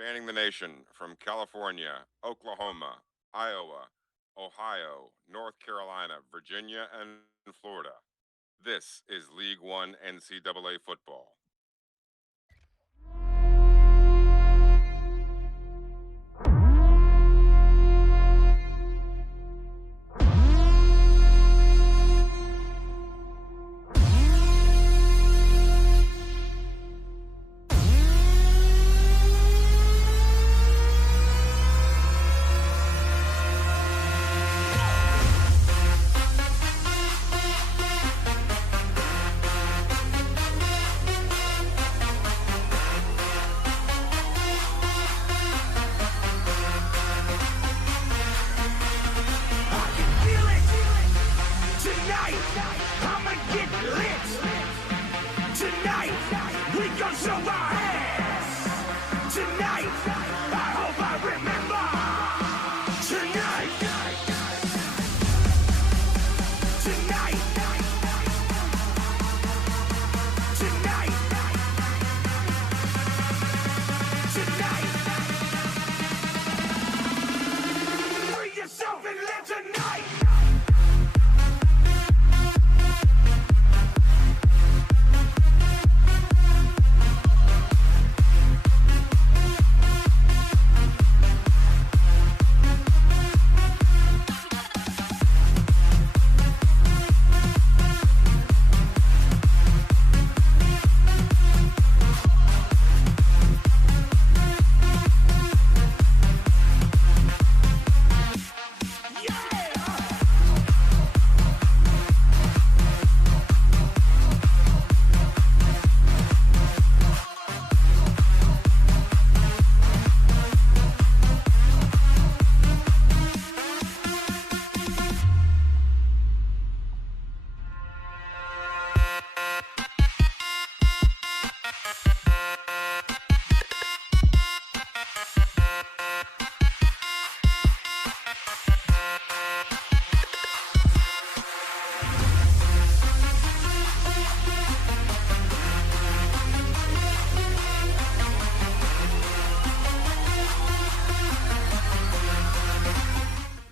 spanning the nation from California, Oklahoma, Iowa, Ohio, North Carolina, Virginia, and Florida. This is League One NCAA football.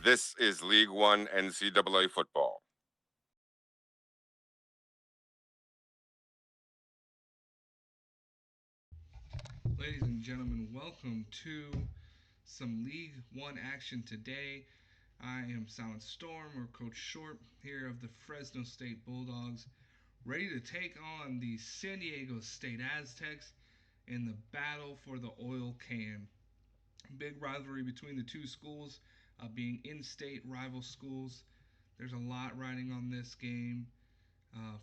This is League One NCAA football. Ladies and gentlemen, welcome to some League One action today. I am Silent Storm, or Coach Short, here of the Fresno State Bulldogs, ready to take on the San Diego State Aztecs in the battle for the oil can. Big rivalry between the two schools, being in-state rival schools. There's a lot riding on this game.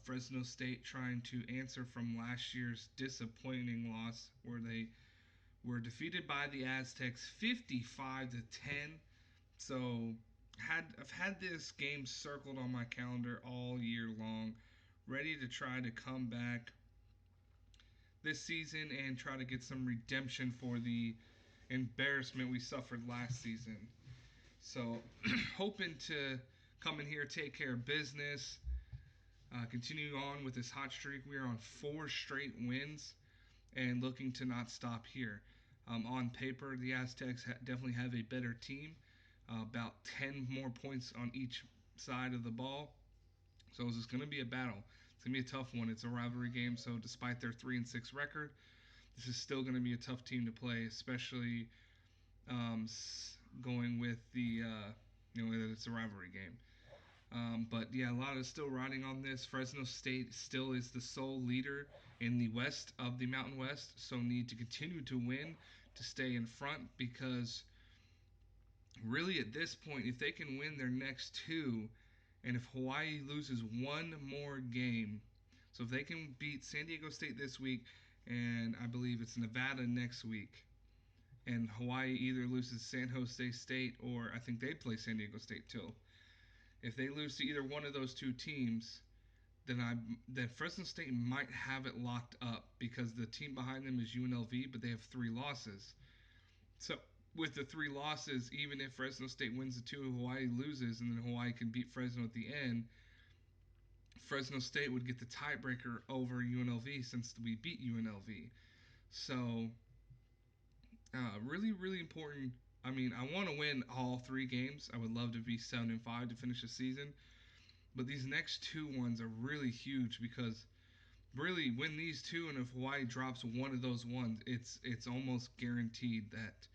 Fresno State trying to answer from last year's disappointing loss, where they were defeated by the Aztecs 55-10. So I've had this game circled on my calendar all year long, ready to try to come back this season and try to get some redemption for the embarrassment we suffered last season. So hoping to come in here, take care of business, continue on with this hot streak. We are on 4 straight wins and looking to not stop here. On paper, the Aztecs definitely have a better team, about 10 more points on each side of the ball. So it's going to be a battle. It's going to be a tough one. It's a rivalry game, so despite their 3-6 record, this is still going to be a tough team to play, especially going with that it's a rivalry game. But yeah, a lot is still riding on this. Fresno State still is the sole leader in the West of the Mountain West, so need to continue to win to stay in front, because really at this point, if they can win their next 2, and if Hawaii loses one more game, so if they can beat San Diego State this week, and I believe it's Nevada next week, and Hawaii either loses San Jose State, or I think they play San Diego State too. If they lose to either one of those two teams, then Fresno State might have it locked up, because the team behind them is UNLV, but they have 3 losses. So with the 3 losses, even if Fresno State wins the 2, Hawaii loses, and then Hawaii can beat Fresno at the end, Fresno State would get the tiebreaker over UNLV since we beat UNLV. So Really, really important. I mean, I want to win all three games. I would love to be 7-5 to finish the season. But these next two ones are really huge because really win these two, and if Hawaii drops one of those ones, it's almost guaranteed that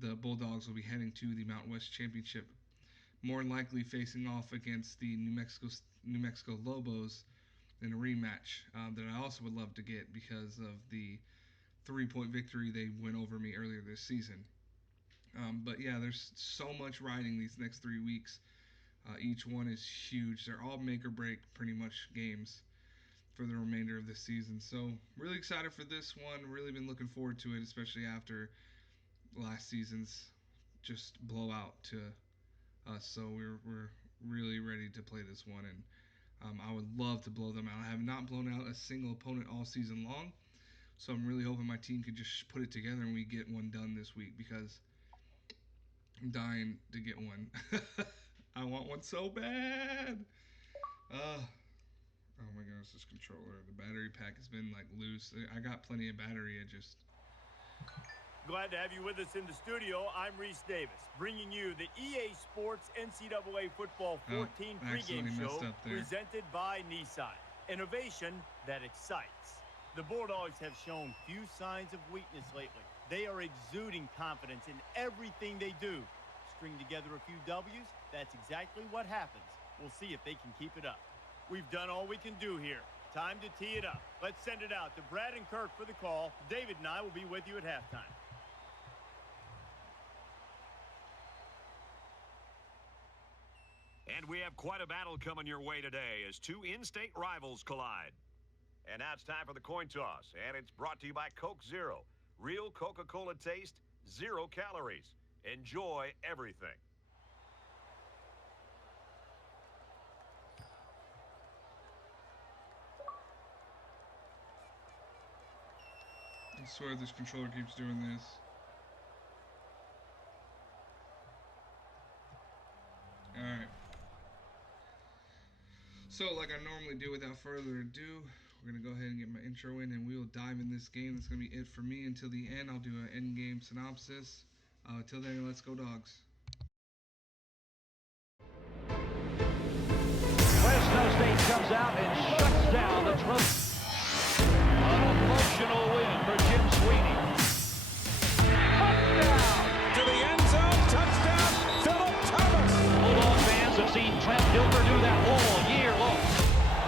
the Bulldogs will be heading to the Mountain West Championship, more likely facing off against the New Mexico Lobos in a rematch that I also would love to get because of the 3-point victory they went over me earlier this season. But yeah, there's so much riding these next 3 weeks. Each one is huge. They're all make or break pretty much games for the remainder of the season. So really excited for this one. Really been looking forward to it, especially after last season's just blowout to us. So we're really ready to play this one, and I would love to blow them out. I have not blown out a single opponent all season long, so I'm really hoping my team could just put it together and we get one done this week because I'm dying to get one. I want one so bad. Uh, oh my gosh, this controller. The battery pack has been like loose. I got plenty of battery. It just. Glad to have you with us in the studio. I'm Reese Davis, bringing you the EA Sports NCAA Football 14 pregame show presented by Nissan. Innovation that excites. The Bulldogs have shown few signs of weakness lately. They are exuding confidence in everything they do. String together a few W's, that's exactly what happens. We'll see if they can keep it up. We've done all we can do here. Time to tee it up. Let's send it out to Brad and Kirk for the call. David and I will be with you at halftime. And we have quite a battle coming your way today as two in-state rivals collide. And now it's time for the coin toss, and it's brought to you by Coke Zero. Real Coca-Cola taste, 0 calories. Enjoy everything. I swear this controller keeps doing this. Alright. So, like I normally do, without further ado, we're going to go ahead and get my intro in, and we will dive in this game. That's going to be it for me until the end. I'll do an end game synopsis. Till then, let's go, Dogs. Fresno State comes out and shuts down the Trojans. An emotional win for Jim Sweeney. Touchdown! To the end zone, touchdown, Philip Thomas! Bulldog fans have seen Trent Dilfer do that all year long.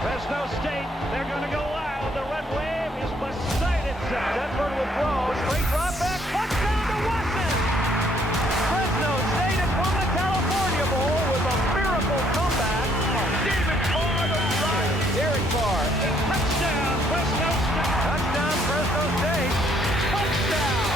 Fresno State, they're going to go wild. The red wave is beside itself. Denford will throw, straight drop back, touchdown to Watson! Fresno State has won the California Bowl with a miracle comeback. David Carr to right. Derek Carr, a touchdown, Fresno State. Touchdown, Fresno State. Touchdown.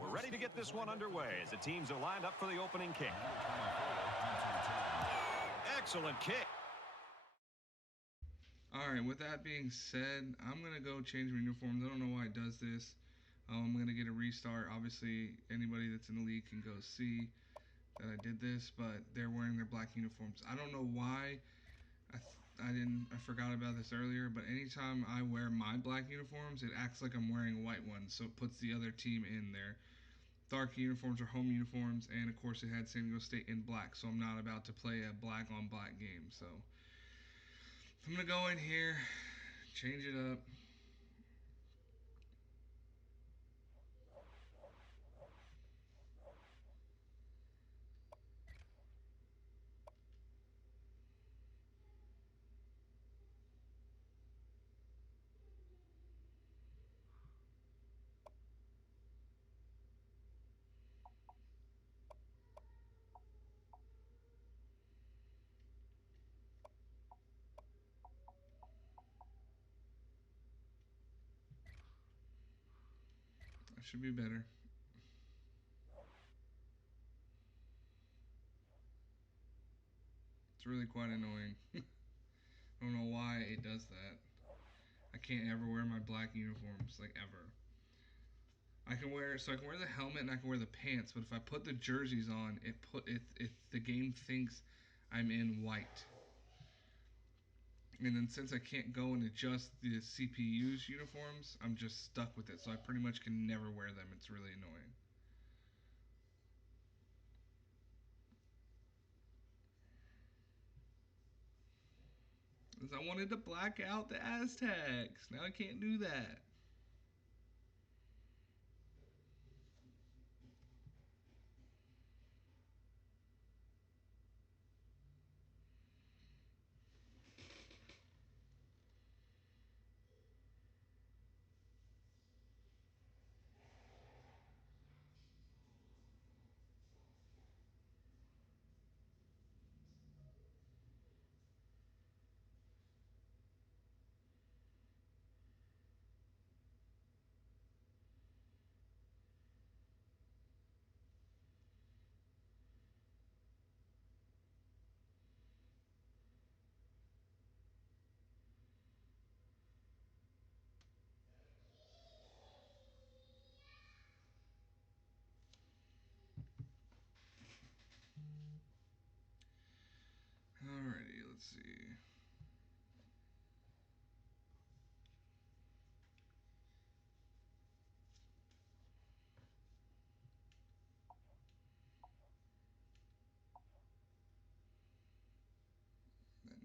We're ready to get this one underway as the teams are lined up for the opening kick. Excellent kick. Alright, with that being said, I'm going to go change my uniforms. I don't know why it does this. I'm going to get a restart. Obviously, anybody that's in the league can go see that I did this, but they're wearing their black uniforms. I don't know why. I forgot about this earlier, but anytime I wear my black uniforms, it acts like I'm wearing white ones, so it puts the other team in there. Dark uniforms are home uniforms, and of course it had San Diego State in black, so I'm not about to play a black on black game. So I'm gonna go in here, change it up. That should be better. It's really quite annoying. I don't know why it does that. I can't ever wear my black uniforms, like ever. I can wear the helmet and I can wear the pants, but if I put the jerseys on, the game thinks I'm in white. And then since I can't go and adjust the CPU's uniforms, I'm just stuck with it. So I pretty much can never wear them. It's really annoying. Because I wanted to black out the Aztecs. Now I can't do that. Alrighty, let's see.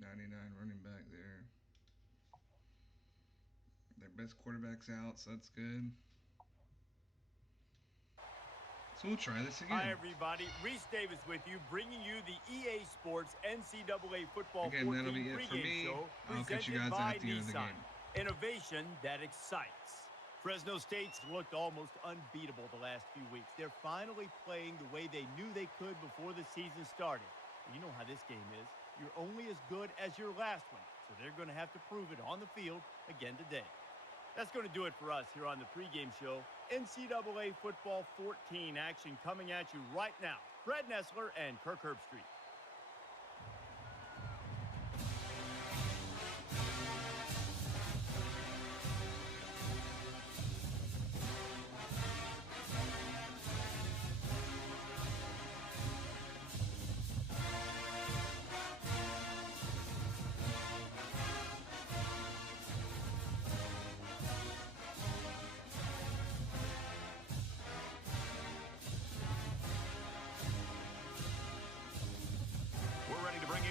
That 99 running back there. Their best quarterback's out, so that's good. So we'll try this again. Hi, everybody. Reese Davis with you, bringing you the EA Sports NCAA Football 14 pregame show presented by Nissan. Innovation that excites. Fresno State's looked almost unbeatable the last few weeks. They're finally playing the way they knew they could before the season started. You know how this game is. You're only as good as your last one, so they're going to have to prove it on the field again today. That's going to do it for us here on the pregame show. NCAA Football 14 action coming at you right now. Fred Nessler and Kirk Herbstreit.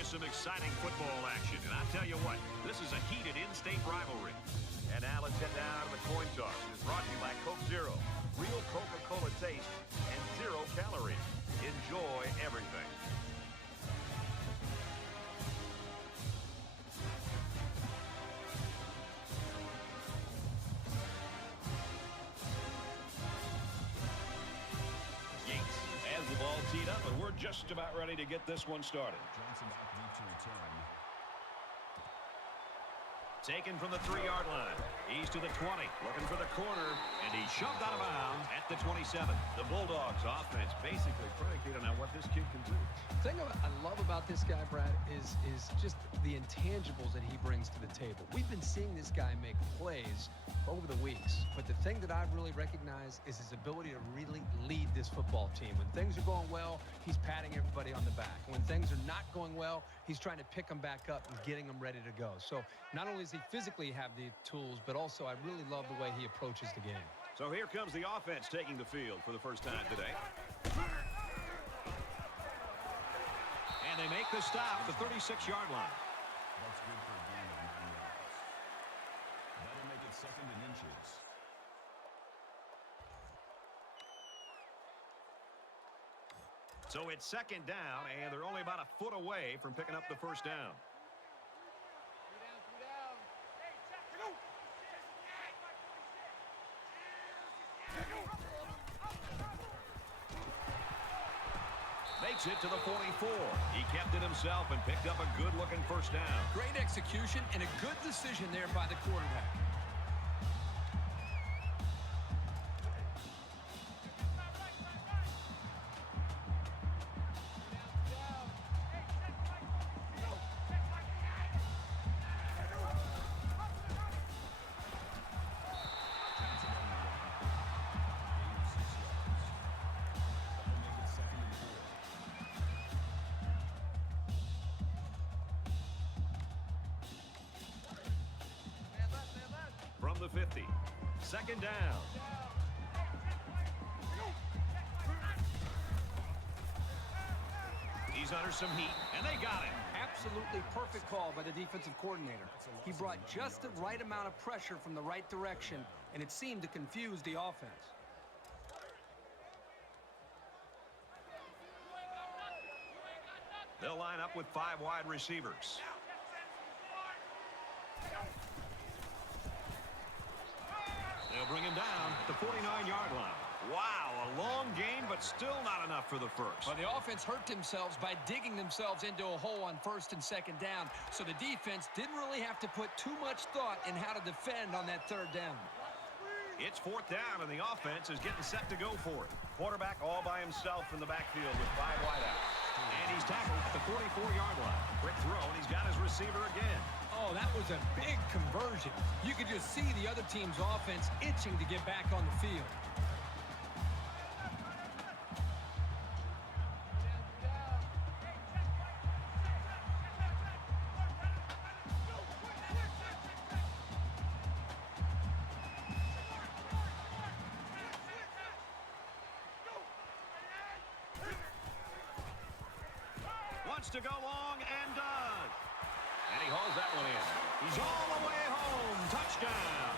Some exciting football action, and I tell you what, this is a heated in-state rivalry. And now let's get down to the coin toss. It is brought to you by Coke Zero, real Coca-Cola taste and 0 calories. Enjoy everything. Yates has the ball teed up, and we're just about ready to get this one started. Johnson back deep to return. Taken from the 3-yard line. He's to the 20, looking for the corner, and he's shoved out of bounds at the 27. The Bulldogs offense basically predicated on what this kid can do. The thing I love about this guy, Brad, is just the intangibles that he brings to the table. We've been seeing this guy make plays over the weeks, but the thing that I really recognize is his ability to really lead this football team. When things are going well, he's patting everybody on the back. When things are not going well, he's trying to pick them back up and getting them ready to go. So not only does he physically have the tools, but also I really love the way he approaches the game. So here comes the offense taking the field for the first time today. And they make the stop at the 36-yard line. That's good for a gain of 9 yards. That'll make it 2nd and inches. So it's 2nd down, and they're only about a foot away from picking up the first down. Makes it to the 44. He kept it himself and picked up a good-looking first down. Great execution and a good decision there by the quarterback. 50. Second down. He's under some heat, and they got him. Absolutely perfect call by the defensive coordinator. He brought just the right amount of pressure from the right direction, and it seemed to confuse the offense. They'll line up with 5 wide receivers. They'll bring him down at the 49-yard line. Wow, a long gain, but still not enough for the first. Well, the offense hurt themselves by digging themselves into a hole on first and second down, so the defense didn't really have to put too much thought in how to defend on that third down. It's fourth down, and the offense is getting set to go for it. Quarterback all by himself in the backfield with 5 wideouts. And he's tackled at the 44-yard line. Quick throw, and he's got his receiver again. Oh, that was a big conversion. You could just see the other team's offense itching to get back on the field. Wants to go long and does. And he hauls that one in. He's all the way home. Touchdown.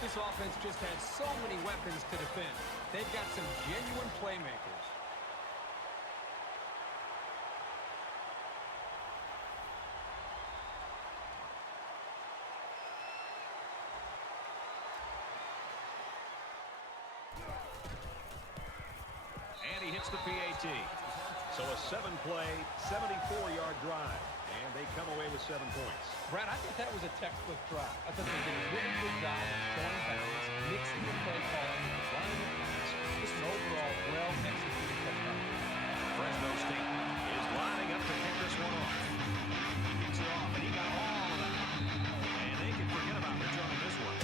This offense just has so many weapons to defend. They've got some genuine playmakers. And he hits the PAT. So a 7-play, 74-yard drive. And they come away with 7 points. Brad, I think that was a textbook drive. I thought they did a really good job of showing balance, mixing the play calling with the running and pass. Just an overall well-executed touchdown. Fresno State is lining up to kick this one off. Kicks it off, and he got all of that. And they can forget about returning this one.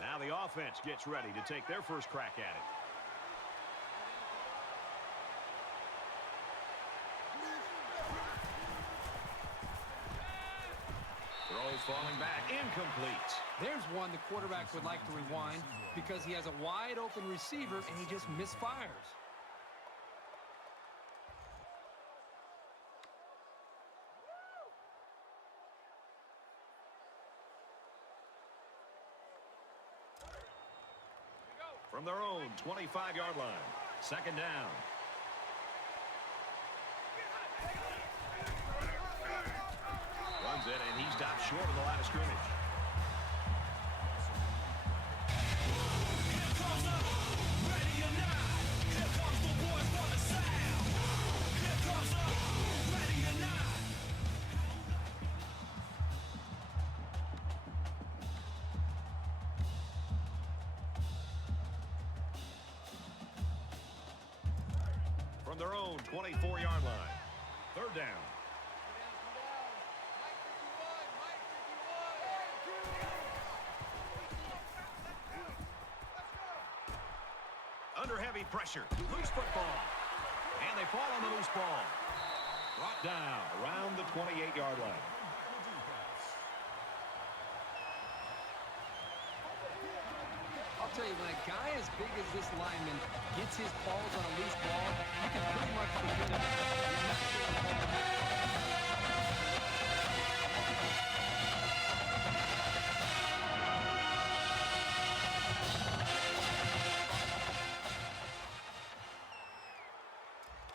Now the offense gets ready to take their first crack at it. Throws falling back, incomplete. There's one the quarterback would like to rewind because he has a wide open receiver and he just misfires. From their own 25-yard line. Second down. Runs it, and he stops short of the line of scrimmage. From their own 24-yard line. Third down. Under heavy pressure. Loose football. And they fall on the loose ball. Brought down around the 28-yard line. I'll tell you, when a guy as big as this lineman gets his balls on a loose ball, you can pretty much forget about it.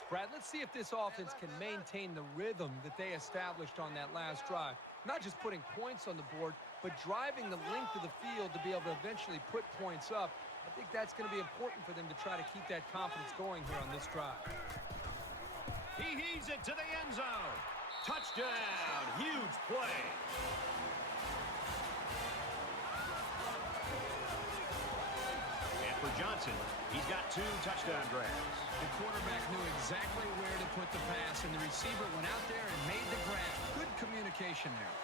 Brad, let's see if this offense can maintain the rhythm that they established on that last drive. Not just putting points on the board, but driving the length of the field to be able to eventually put points up. I think that's going to be important for them to try to keep that confidence going here on this drive. He heaves it to the end zone. Touchdown. Huge play. And for Johnson, he's got 2 touchdown grabs. The quarterback knew exactly where to put the pass, and the receiver went out there and made the grab. Good communication there.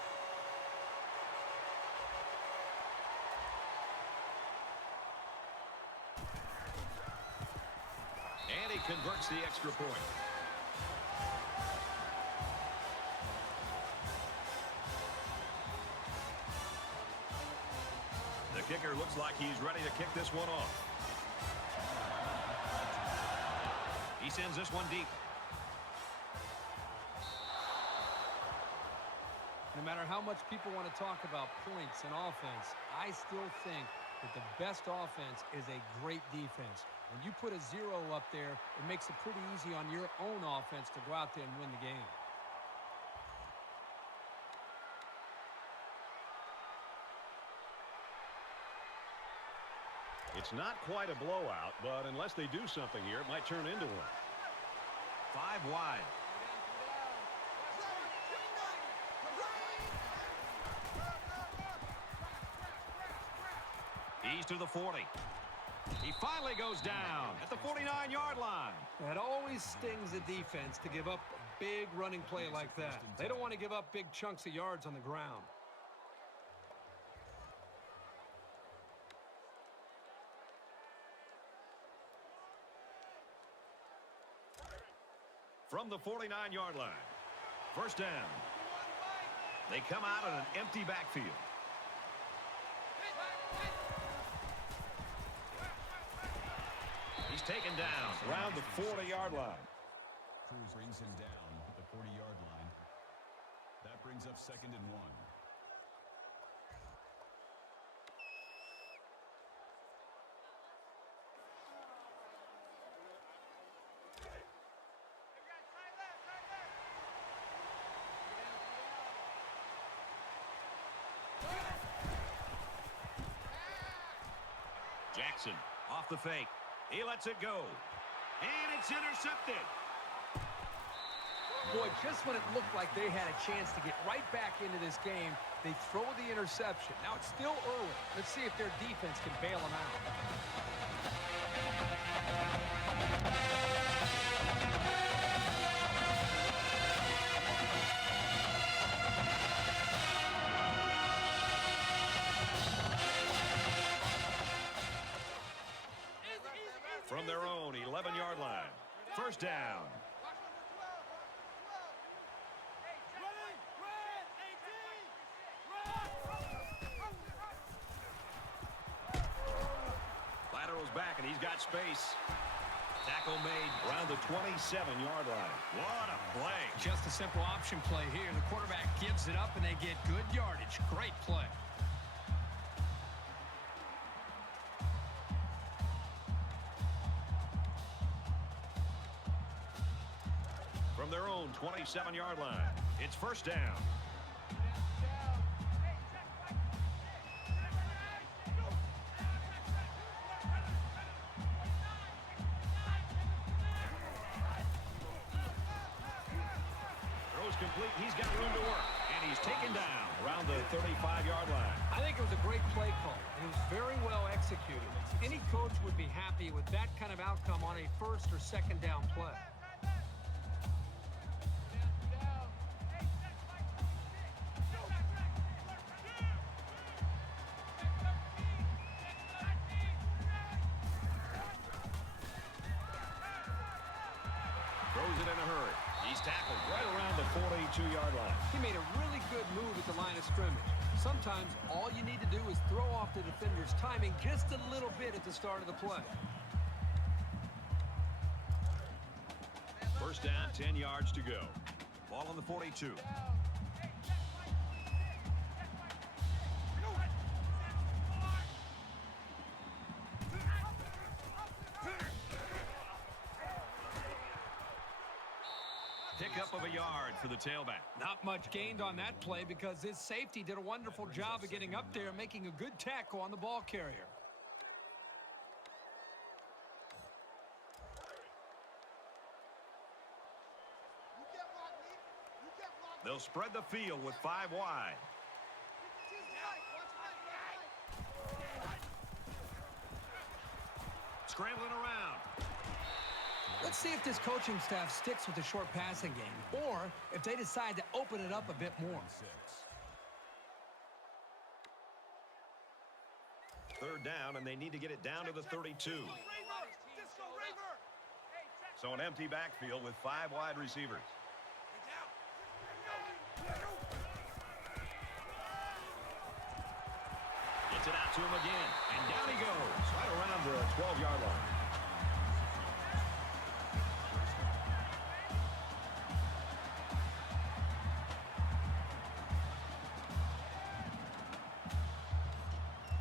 converts the extra point. The kicker looks like he's ready to kick this one off. He sends this one deep. No matter how much people want to talk about points and offense, I still think that the best offense is a great defense. When you put a 0 up there, it makes it pretty easy on your own offense to go out there and win the game. It's not quite a blowout, but unless they do something here, it might turn into one. 5 wide. He's to the 40. He finally goes down at the 49-yard line. It always stings the defense to give up a big running play like that. They don't want to give up big chunks of yards on the ground. From the 49-yard line. First down. They come out in an empty backfield. He's taken down around the 40-yard line. Cruz brings him down at the 40-yard line. That brings up 2nd and 1. Jackson off the fake. He lets it go. And it's intercepted. Boy, just when it looked like they had a chance to get right back into this game, they throw the interception. Now it's still early. Let's see if their defense can bail them out. From their own 11-yard line. First down. Lateral's back, and he's got space. Tackle made around the 27-yard line. What a play. Just a simple option play here. The quarterback gives it up, and they get good yardage. Great play. From their own 27-yard line. It's first down. Throws complete. He's got room to work. And he's taken down around the 35-yard line. I think it was a great play call. It was very well executed. Any coach would be happy with that kind of outcome on a first or second down play. Throws it in a hurry. He's tackled right around the 42-yard line. He made a really good move at the line of scrimmage. Sometimes all you need to do is throw off the defender's timing just a little bit at the start of the play. First down, 10 yards to go. Ball on the 42. Pickup of a yard for the tailback. Not much gained on that play because his safety did a wonderful job of getting up there and making a good tackle on the ball carrier. They'll spread the field with 5 wide. Scrambling around. Let's see if this coaching staff sticks with the short passing game, or if they decide to open it up a bit more. 3rd down, and they need to get it down to the 32. So an empty backfield with 5 wide receivers. Gets it out to him again. And down he goes. Right around the 12-yard line.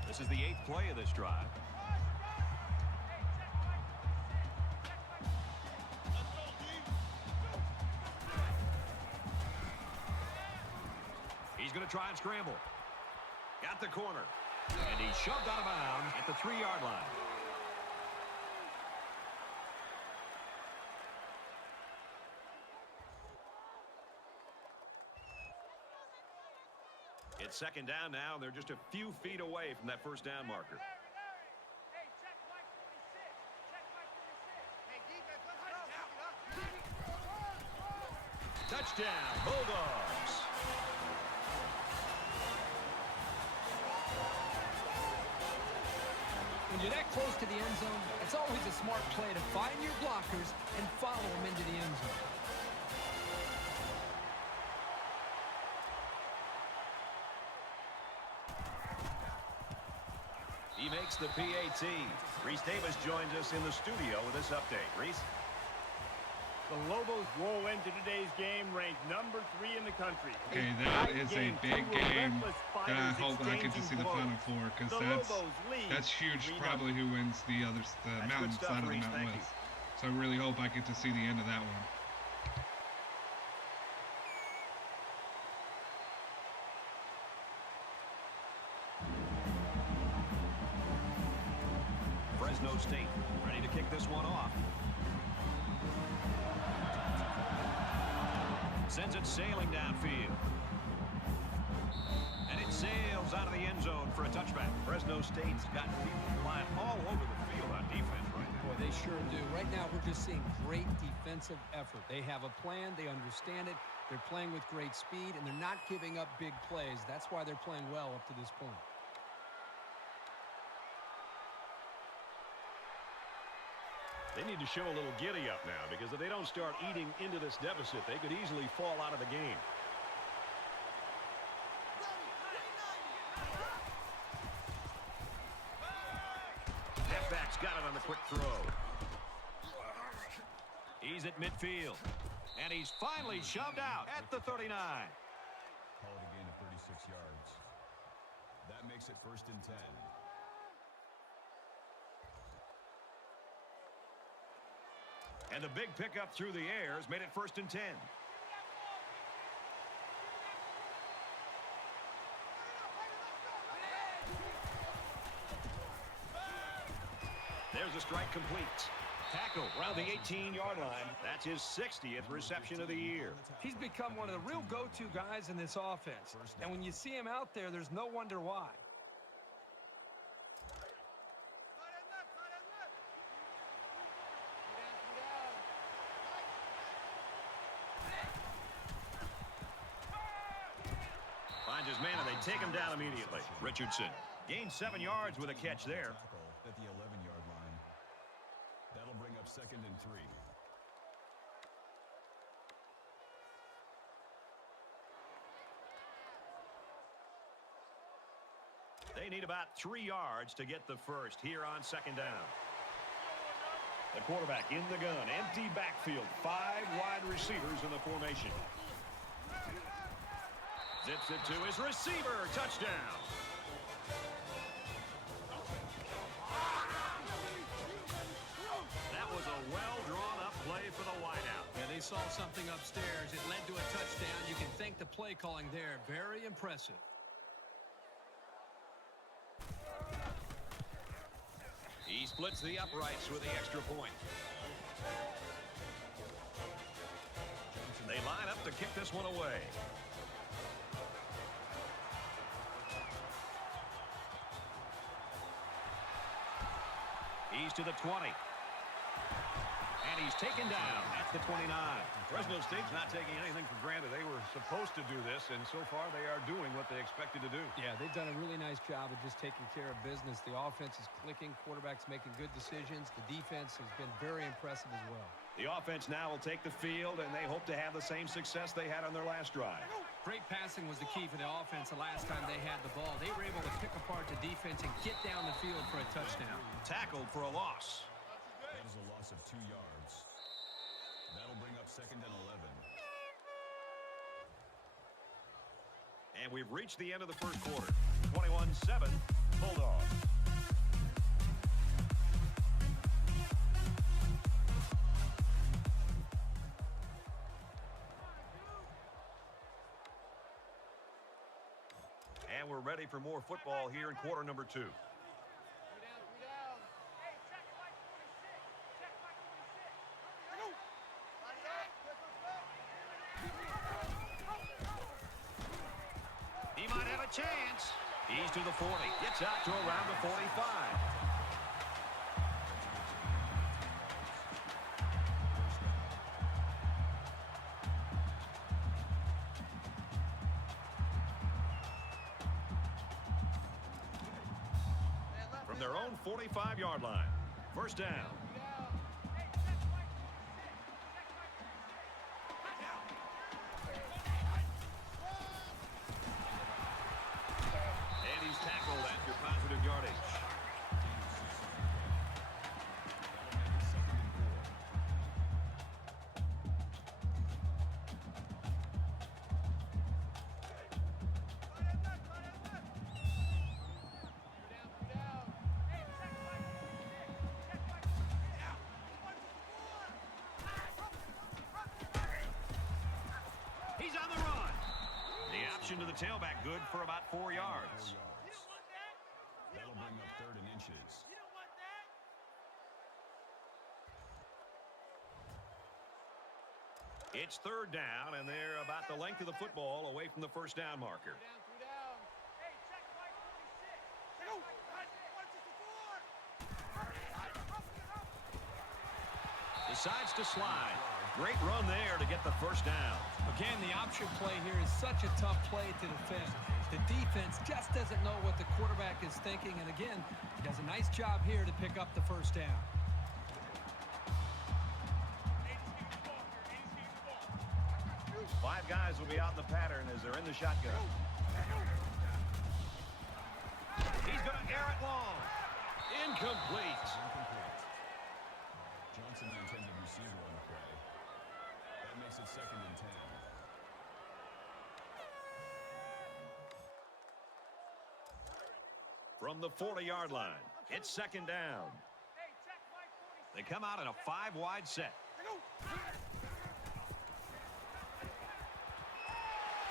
This is the 8th play of this drive. He's going to try and scramble. Got the corner. And he's shoved out of bounds at the 3-yard line. It's second down now, and they're just a few feet away from that first down marker. Touchdown, Bulldogs. When you're that close to the end zone, it's always a smart play to find your blockers and follow them into the end zone. He makes the PAT. Reese Davis joins us in the studio with this update. Reese? The Lobos roll into today's game ranked number 3 in the country. Okay, that is a big game that I hope I get to see the Final Four, because that's huge. Probably who wins the mountain side of the Mountain West. So I really hope I get to see the end of that one. Fresno State ready to kick this one off. Sends it sailing downfield. And it sails out of the end zone for a touchback. Fresno State's got people flying all over the field on defense right now. Boy, they sure do. Right now, we're just seeing great defensive effort. They have a plan. They understand it. They're playing with great speed, and they're not giving up big plays. That's why they're playing well up to this point. They need to show a little giddy up now, because if they don't start eating into this deficit, they could easily fall out of the game. Halfback's got it on the quick throw. He's at midfield. And he's finally shoved out at the 39. Call it a gain of 36 yards. That makes it 1st and 10. And the big pickup through the air has made it 1st and 10. There's a strike complete. Tackle around the 18-yard line. That's his 60th reception of the year. He's become one of the real go-to guys in this offense. And when you see him out there, there's no wonder why. Finds his man, and they take him down immediately. Richardson gained 7 yards with a catch there. At the 11-yard line. That'll bring up 2nd and 3. They need about 3 yards to get the first here on 2nd down. The quarterback in the gun, empty backfield, 5 wide receivers in the formation. Zips it to his receiver, touchdown. That was a well-drawn-up play for the wideout. Yeah, they saw something upstairs. It led to a touchdown. You can thank the play calling there. Very impressive. He splits the uprights with the extra point. They line up to kick this one away. He's to the 20. And he's taken down at the 29. Fresno State's not taking anything for granted. They were supposed to do this, and so far they are doing what they expected to do. Yeah, they've done a really nice job of just taking care of business. The offense is clicking. Quarterback's making good decisions. The defense has been very impressive as well. The offense now will take the field, and they hope to have the same success they had on their last drive. Great passing was the key for the offense the last time they had the ball. They were able to pick apart the defense and get down the field for a touchdown. Tackled for a loss. That is a loss of 2 yards. That'll bring up 2nd and 11. And we've reached the end of the first quarter. 21-7, Bulldogs. And we're ready for more football here in quarter number 2. He might have a chance. He's to the 40. Gets out to around the 45. From their own 45-yard line. First down. And he's tackled after positive yardage. He's on the run. The option to the tailback good for about 4 yards. That'll bring up 3rd and inches. It's 3rd down, and they're about the length of the football away from the first down marker. Decides to slide. Great run there to get the first down. Again, the option play here is such a tough play to defend. The defense just doesn't know what the quarterback is thinking, and again, he does a nice job here to pick up the first down. Five guys will be out in the pattern as they're in the shotgun. He's going to air it long. Incomplete. Johnson, the intended receiver on the play. That makes it 2nd and 10. From the 40-yard line, it's 2nd down. They come out in a 5-wide set.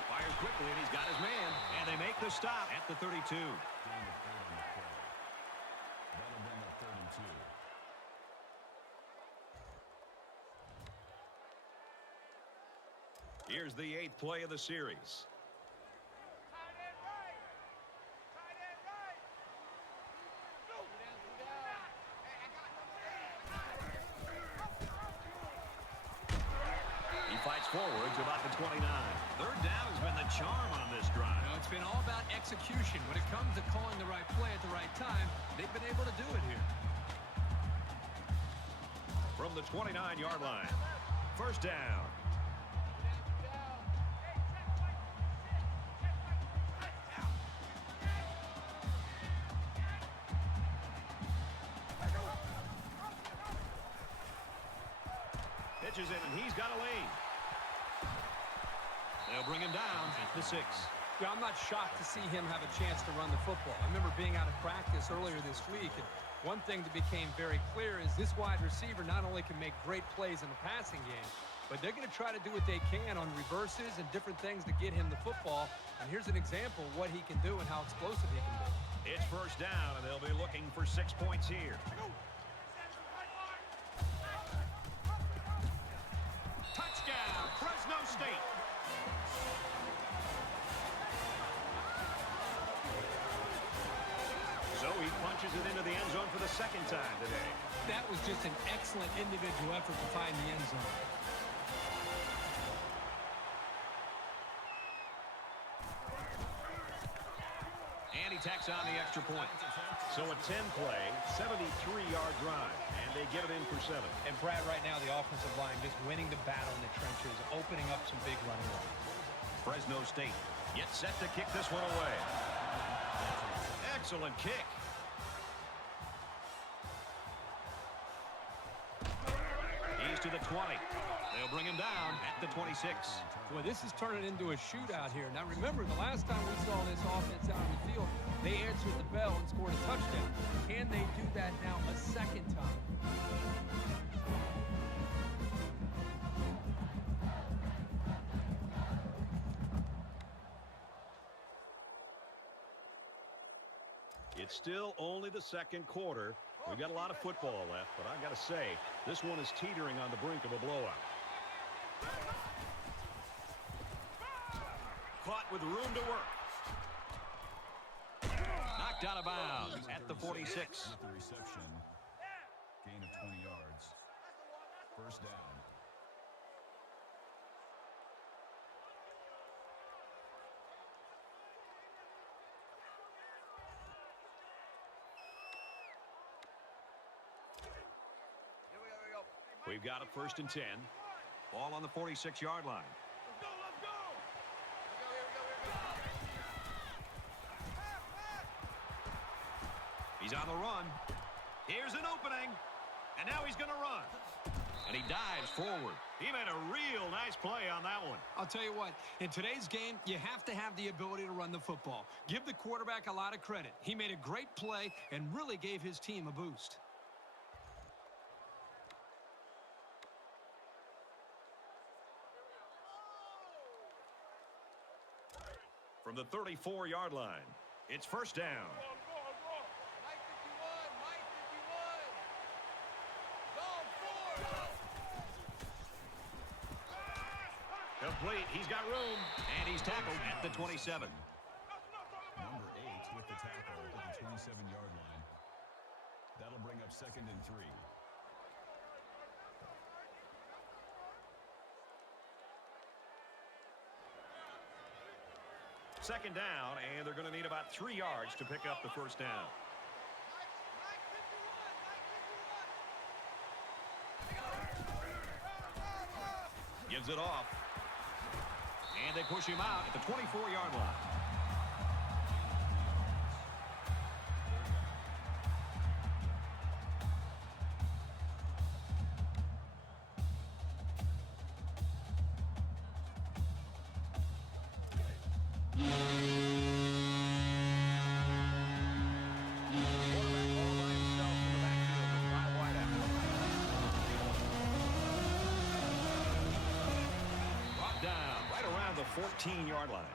Fires quickly, and he's got his man. And they make the stop at the 32. Gain of 8 on the play. That'll bring up 3rd and 2. Here's the 8th play of the series. He fights forward to about the 29. 3rd down has been the charm on this drive. You know, it's been all about execution. When it comes to calling the right play at the right time, they've been able to do it here. From the 29-yard line, first down. Pitches in, and he's got a lane. They'll bring him down at the 6. Yeah, I'm not shocked to see him have a chance to run the football. I remember being out of practice earlier this week, and one thing that became very clear is this wide receiver not only can make great plays in the passing game, but they're going to try to do what they can on reverses and different things to get him the football. And here's an example of what he can do and how explosive he can be. It's first down, and they'll be looking for 6 points here. Touchdown, Fresno State. So he punches it into the end zone for the second time today. That was just an excellent individual effort to find the end zone. And he tacks on the extra point. So a 10-play, 73-yard drive, and they get it in for 7. And Brad, right now, the offensive line just winning the battle in the trenches, opening up some big running lanes. Fresno State gets set to kick this one away. Excellent kick. He's to the 20. They'll bring him down at the 26. Boy, this is turning into a shootout here. Now, remember, the last time we saw this offense out on the field, they answered the bell and scored a touchdown. Can they do that now a second time? It's still only the second quarter. We've got a lot of football left, but I've got to say, this one is teetering on the brink of a blowout. Caught with room to work. Knocked out of bounds at the 46. With the reception, gain of 20 yards. First down. We've got a 1st and 10. Ball on the 46-yard line. He's on the run. Here's an opening. And now he's going to run. And he dives forward. He made a real nice play on that one. I'll tell you what, in today's game, you have to have the ability to run the football. Give the quarterback a lot of credit. He made a great play and really gave his team a boost. From the 34-yard line, it's first down. Complete. He's got room, and he's tackled at the 27. Number 8 with the tackle at the 27-yard line. That'll bring up 2nd and 3. Second down, and they're going to need about 3 yards to pick up the first down. Gives it off. And they push him out at the 24-yard line. Brought down right around the 14-yard line.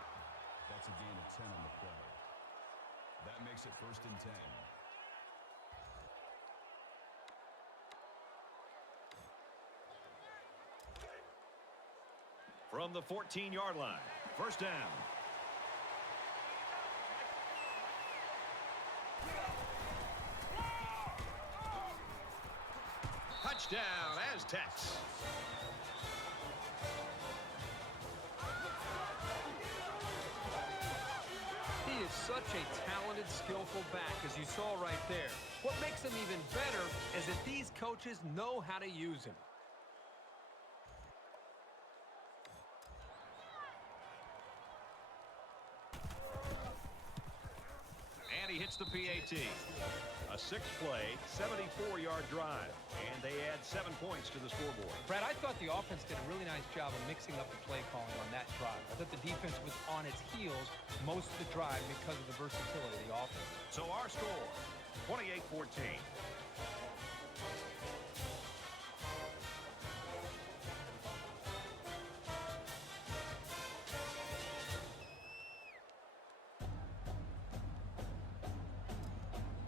That's a gain of 10 on the play. That makes it 1st and 10. From the 14-yard line, first down. Touchdown, Aztecs. He is such a talented, skillful back, as you saw right there. What makes him even better is that these coaches know how to use him. And he hits the PAT. A 6-play, 74-yard drive. And they add 7 points to the scoreboard. Brad, I thought the offense did a really nice job of mixing up the play calling on that drive. I thought the defense was on its heels most of the drive because of the versatility of the offense. So our score, 28-14.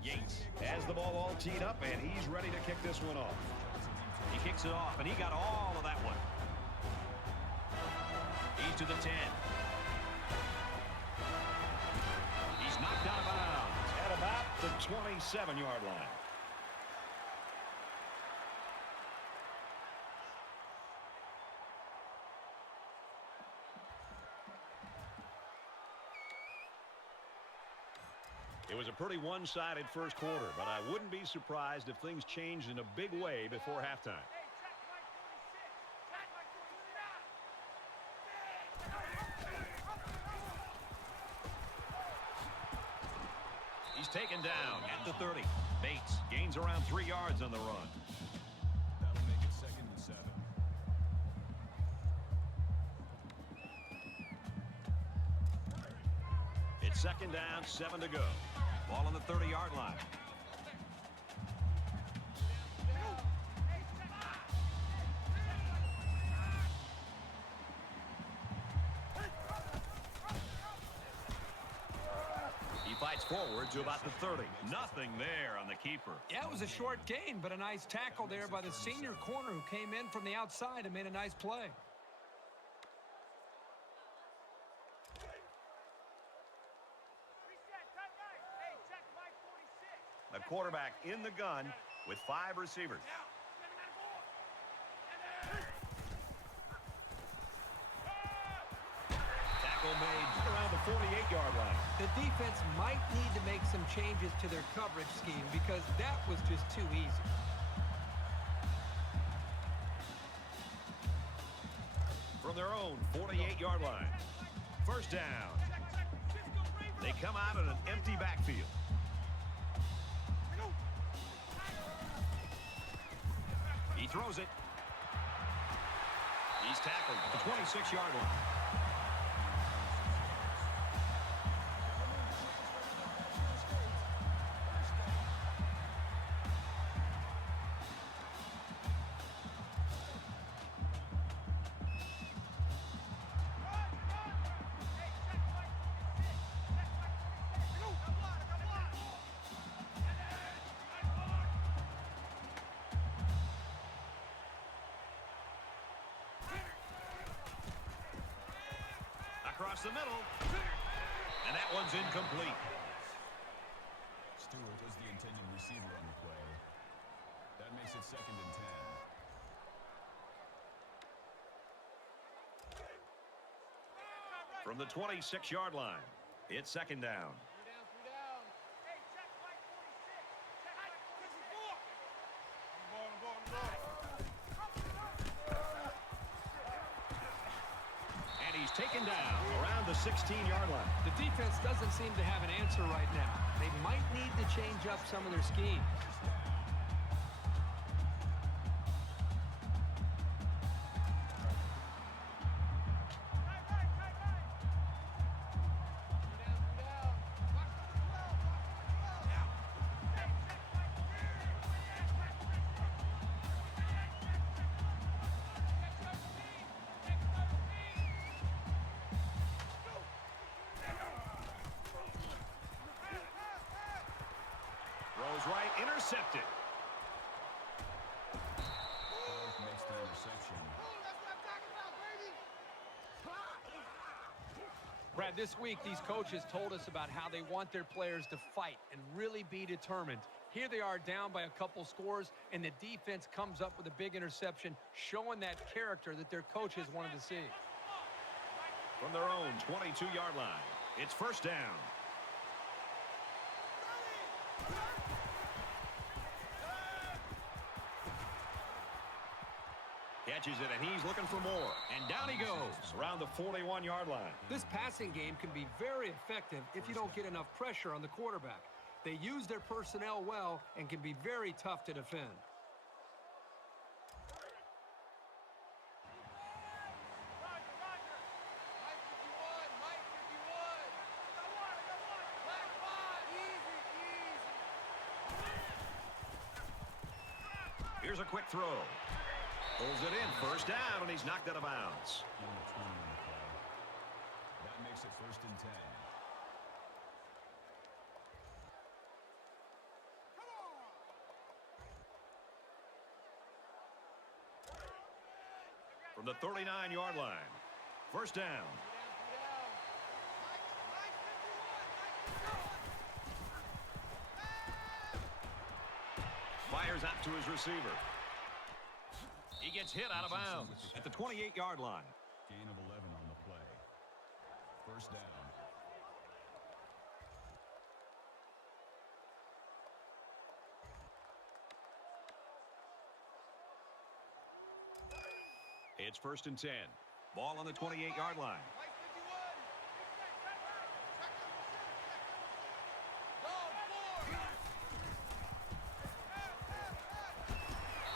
Yates has the ball all teed up, and he's ready to kick this one off. He kicks it off, and he got all of that one. He's to the 10. He's knocked out of bounds at about the 27-yard line. It was a pretty one-sided first quarter, but I wouldn't be surprised if things changed in a big way before halftime. He's taken down at the 30. Bates gains around 3 yards on the run. That'll make it 2nd and 7. It's 2nd down, 7 to go. Ball on the 30-yard line. He fights forward to about the 30. Nothing there on the keeper. Yeah, it was a short gain, but a nice tackle there by the senior corner who came in from the outside and made a nice play. The quarterback in the gun with 5 receivers. Tackle made around the 48-yard line. The defense might need to make some changes to their coverage scheme because that was just too easy. From their own 48-yard line. First down. They come out in an empty backfield. He throws it. He's tackled at the 26-yard line. Across the middle, and that one's incomplete. Stewart was the intended receiver on the play. That makes it 2nd and 10. From the 26-yard line, it's 2nd down. He's taken down around the 16-yard line. The defense doesn't seem to have an answer right now. They might need to change up some of their schemes. Right, intercepted. Makes the interception. Brad, this week these coaches told us about how they want their players to fight and really be determined. Here they are down by a couple scores, and the defense comes up with a big interception, showing that character that their coaches wanted to see. From their own 22-yard line, it's first down. Catches it, and he's looking for more. And down he goes around the 41-yard line. This passing game can be very effective if you don't get enough pressure on the quarterback. They use their personnel well and can be very tough to defend. Here's a quick throw. Pulls it in, first down, and he's knocked out of bounds. That makes it 1st and 10. From the 39-yard line, first down. Fires out to his receiver. He gets hit out of bounds at the 28-yard line. Gain of 11 on the play. First down. It's 1st and 10. Ball on the 28-yard line.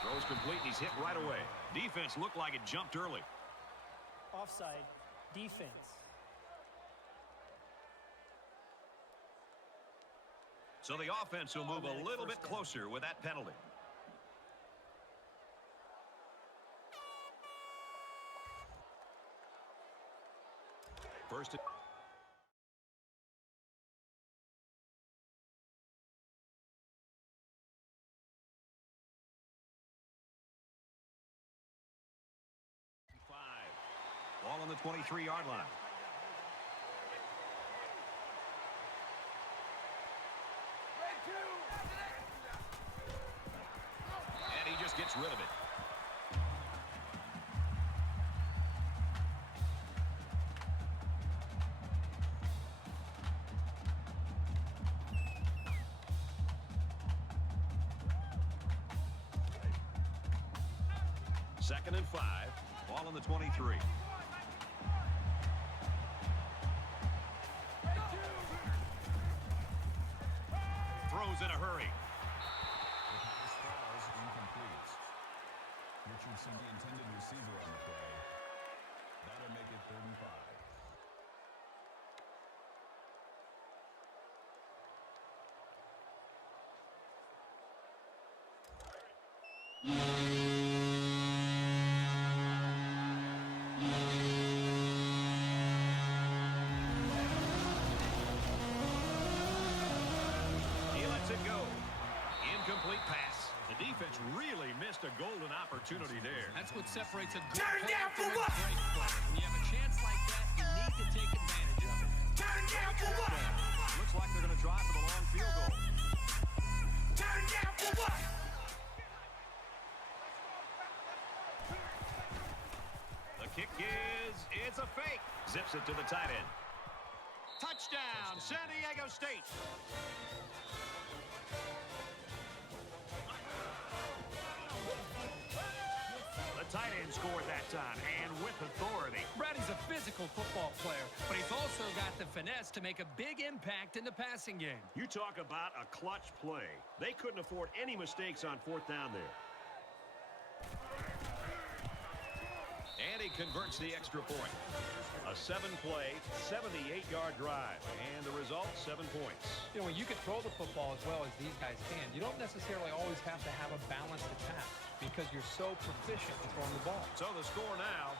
Throws complete, and he's hit right away. Defense looked like it jumped early. Offside. Defense. So the offense will move a little bit closer with that penalty. First. Ball on the 23-yard line. And he just gets rid of it. Second and 5. Ball on the 23. Throws in a hurry. The pass falls incomplete. Richardson, the intended receiver on the play. That'll make it 35. Defense really missed a golden opportunity there. That's what separates a good player from a great player. When you have a chance like that, you need to take advantage of it. Turn down for what? Looks like they're going to try for the long field goal. Turn down for what? The kick it's a fake. Zips it to the tight end. Touchdown, San Diego State. Tight end scored that time, and with authority. Brady's a physical football player, but he's also got the finesse to make a big impact in the passing game. You talk about a clutch play. They couldn't afford any mistakes on 4th down there. And he converts the extra point. A 7-play, 78-yard drive, and the result, 7 points. You know, when you can throw the football as well as these guys can, you don't necessarily always have to have a balanced attack because you're so proficient in throwing the ball. So the score now,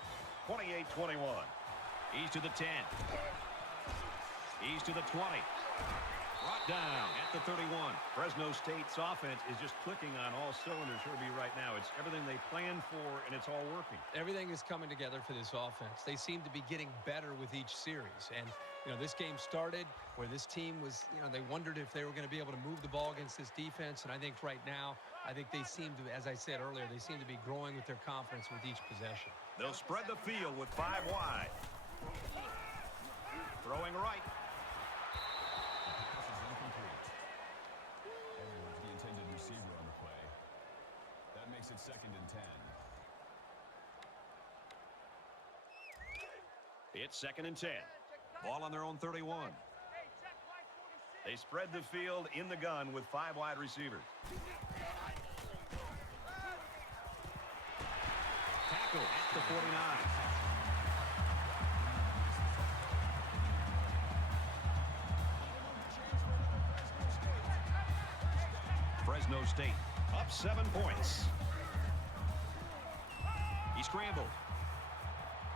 28-21. He's to the 10. He's to the 20. Brought down at the 31. Fresno State's offense is just clicking on all cylinders, Herbie, right now. It's everything they planned for, and it's all working. Everything is coming together for this offense. They seem to be getting better with each series. And, you know, this game started where this team was, you know, they wondered if they were going to be able to move the ball against this defense. And I think right now, I think they seem to, as I said earlier, they seem to be growing with their confidence with each possession. They'll spread the field with 5 wide. Throwing right. It's 2nd and 10. It's 2nd and 10. Ball on their own 31. They spread the field in the gun with 5 wide receivers. Tackle at the 49. Fresno State up 7 points. He scrambled.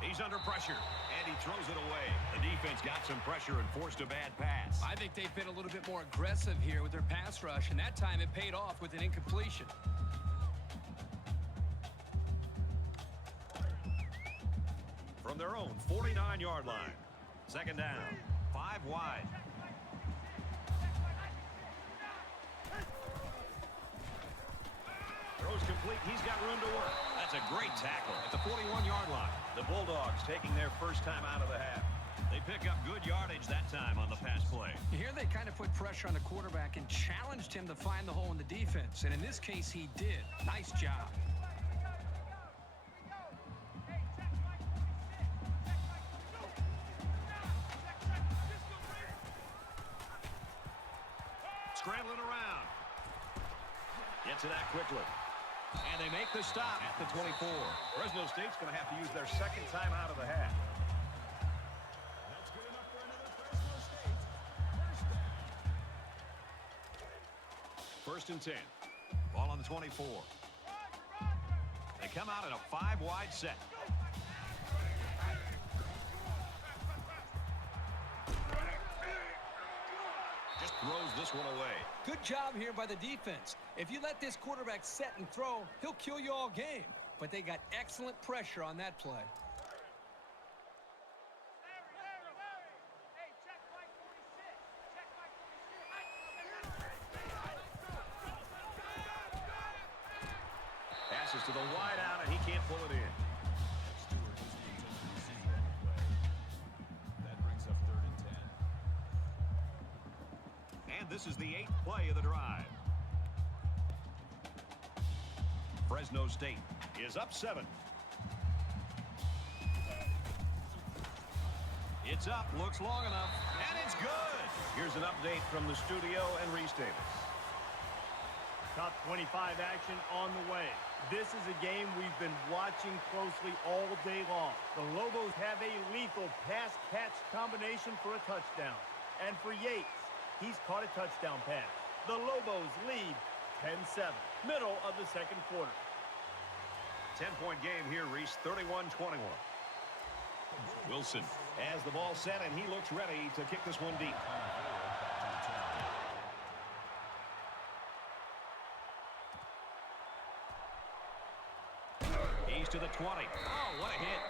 He's under pressure, and he throws it away. The defense got some pressure and forced a bad pass. I think they've been a little bit more aggressive here with their pass rush, and that time it paid off with an incompletion. From their own 49-yard line. 2nd down. 5 wide. Throws complete. He's got room to work. That's a great tackle at the 41-yard line. The Bulldogs taking their first time out of the half. They pick up good yardage that time on the pass play. Here they kind of put pressure on the quarterback and challenged him to find the hole in the defense. And in this case, he did. Nice job. gets it out quickly. And they make the stop at the 24. Fresno State's going to have to use their second timeout of the half. That's good enough for another Fresno State. First down. 1st and 10. Ball on the 24. They come out in a 5-wide set. Just throws this one away. Good job here by the defense. If you let this quarterback set and throw, he'll kill you all game. But they got excellent pressure on that play. Passes to the wide out, and he can't pull it in. Stewart is the intended receiver on the play. That brings up 3rd and 10. And this is the 8th play of the drive. Fresno State is up 7. It's up, looks long enough, and it's good. Here's an update from the studio and Reese Davis. Top 25 action on the way. This is a game we've been watching closely all day long. The Lobos have a lethal pass-catch combination for a touchdown. And for Yates, he's caught a touchdown pass. The Lobos lead 10-7, middle of the second quarter. 10-point game here, Reese, 31-21. Wilson has the ball set, and he looks ready to kick this one deep. He's to the 20. Oh, what a hit.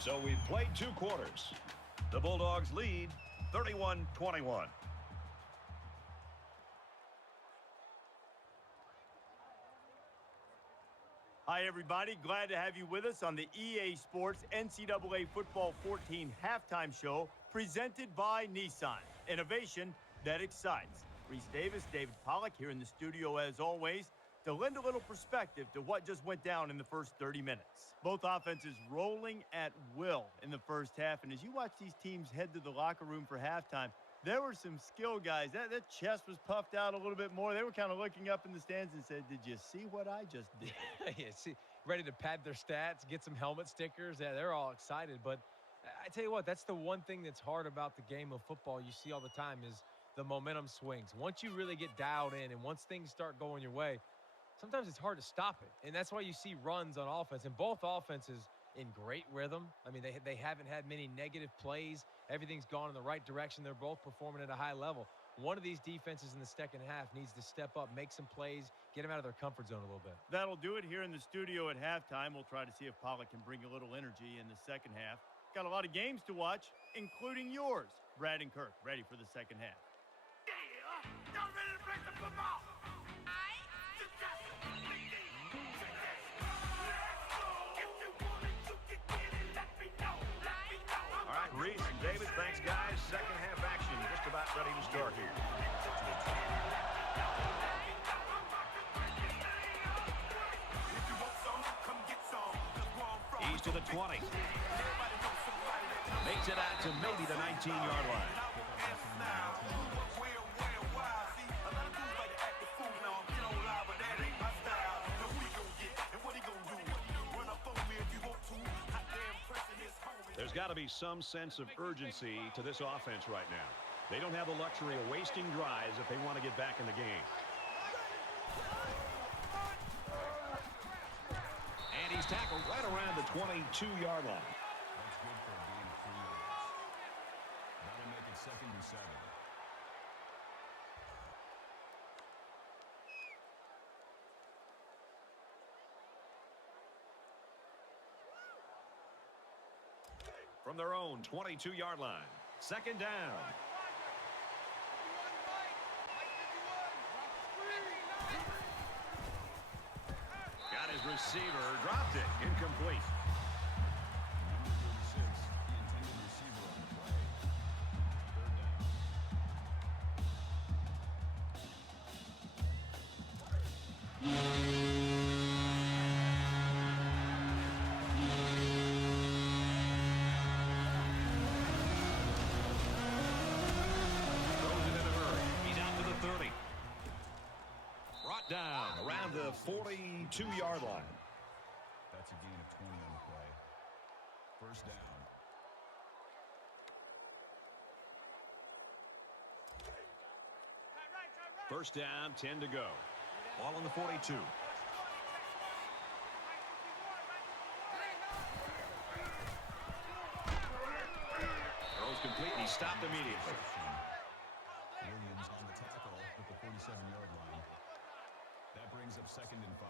So we've played 2 quarters. The Bulldogs lead 31-21. Hi, everybody. Glad to have you with us on the EA Sports NCAA Football 14 halftime show presented by Nissan. Innovation that excites. Reese Davis, David Pollack here in the studio as always to lend a little perspective to what just went down in the first 30 minutes. Both offenses rolling at will in the first half. And as you watch these teams head to the locker room for halftime, there were some skill guys. That chest was puffed out a little bit more. They were kind of looking up in the stands and said, did you see what I just did? Yeah, see, ready to pad their stats, get some helmet stickers. Yeah, they're all excited. But I tell you what, that's the one thing that's hard about the game of football you see all the time is the momentum swings. Once you really get dialed in and once things start going your way, sometimes it's hard to stop it. And that's why you see runs on offense. And both offenses in great rhythm. I mean, they haven't had many negative plays. Everything's gone in the right direction. They're both performing at a high level. One of these defenses in the second half needs to step up, make some plays, get them out of their comfort zone a little bit. That'll do it here in the studio at halftime. We'll try to see if Pollack can bring a little energy in the second half. Got a lot of games to watch, including yours. Brad and Kirk ready for the second half. Y'all ready to break the football? All right, Reese and David, thanks, guys. Second half action just about ready to start here. He's to the 20. Makes it out to maybe the 19-yard line. There's got to be some sense of urgency to this offense right now. They don't have the luxury of wasting drives if they want to get back in the game. And he's tackled right around the 22-yard line. That's good for a gain of 3 yards. That'll make it 2nd and 7. From their own 22-yard line. Second down. Got his receiver, dropped it, incomplete. Number 36, the intended receiver on the play. 3rd down. Throws it in a hurry. He's out to the 30. down around the 42-yard line. That's a gain of 20 on the play. First down. First down, 10 to go. Ball on the 42. Throws complete, and he stopped immediately. Williams on the tackle at the 47-yard line. That brings up 2nd and 5.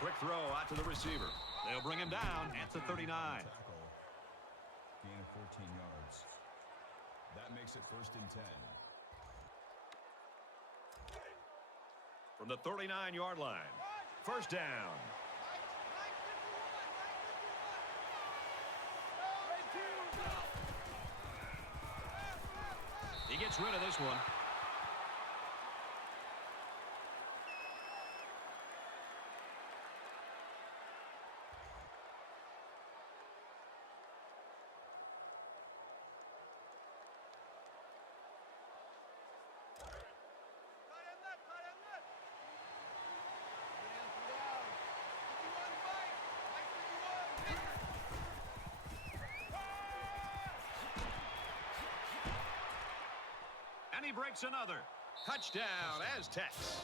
Quick throw out to the receiver. They'll bring him down at the 39. Tackle. Gain of 14 yards. That makes it 1st and 10. From the 39-yard line. First down. He gets rid of this one. And he breaks another. Touchdown, Aztecs.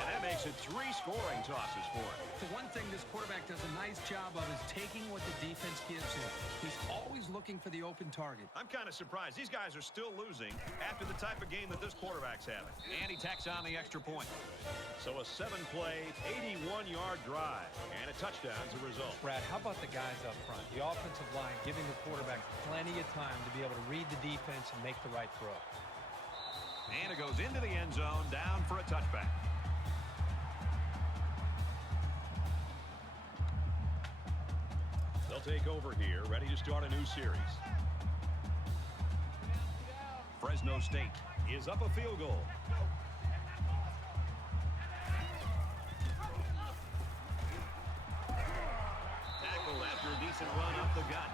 And that makes it 3 scoring tosses for him. The one thing this quarterback does a nice job of is taking what the defense gives him. He's always looking for the open target. I'm kind of surprised. These guys are still losing after the type of game that this quarterback's having. And he tacks on the extra point. So a 7-play, 81-yard drive, and a touchdown as a result. Brad, how about the guys up front? The offensive line giving the quarterback plenty of time to be able to read the defense and make the right throw. And it goes into the end zone, down for a touchback. They'll take over here, ready to start a new series. Fresno State is up a field goal. Tackle after a decent run up the gut.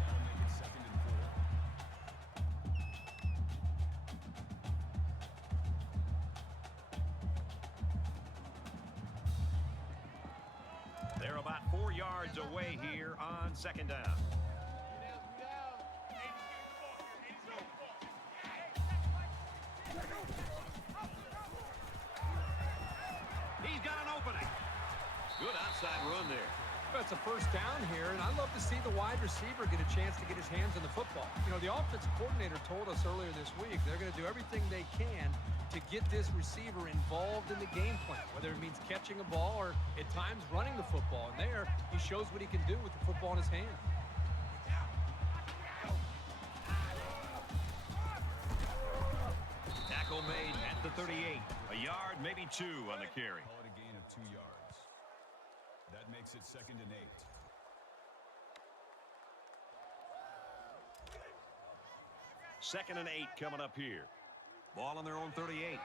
That'll make it 2nd and 4. They're about 4 yards away here on 2nd down. He's got an opening. Good outside run there. That's a first down here, and I'd love to see the wide receiver get a chance to get his hands on the football. You know, the offensive coordinator told us earlier this week they're going to do everything they can to get this receiver involved in the game plan, whether it means catching a ball or at times running the football. And there, he shows what he can do with the football in his hand. Tackle made at the 38. A yard, maybe 2 on the carry. Call it a gain of 2 yards. That makes it 2nd and 8. Second and 8 coming up here. Ball on their own 38.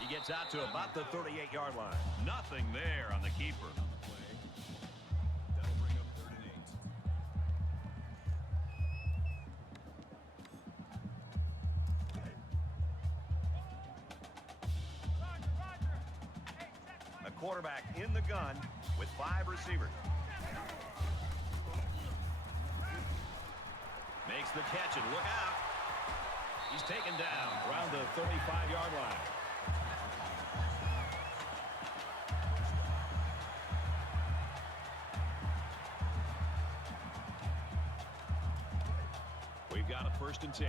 He gets out to about the 38-yard line. Nothing there on the keeper. On the play. That'll bring up 3rd and 8. A quarterback in the gun with 5 receivers. Makes the catch and look out. He's taken down around the 35-yard line. We've got a 1st and 10.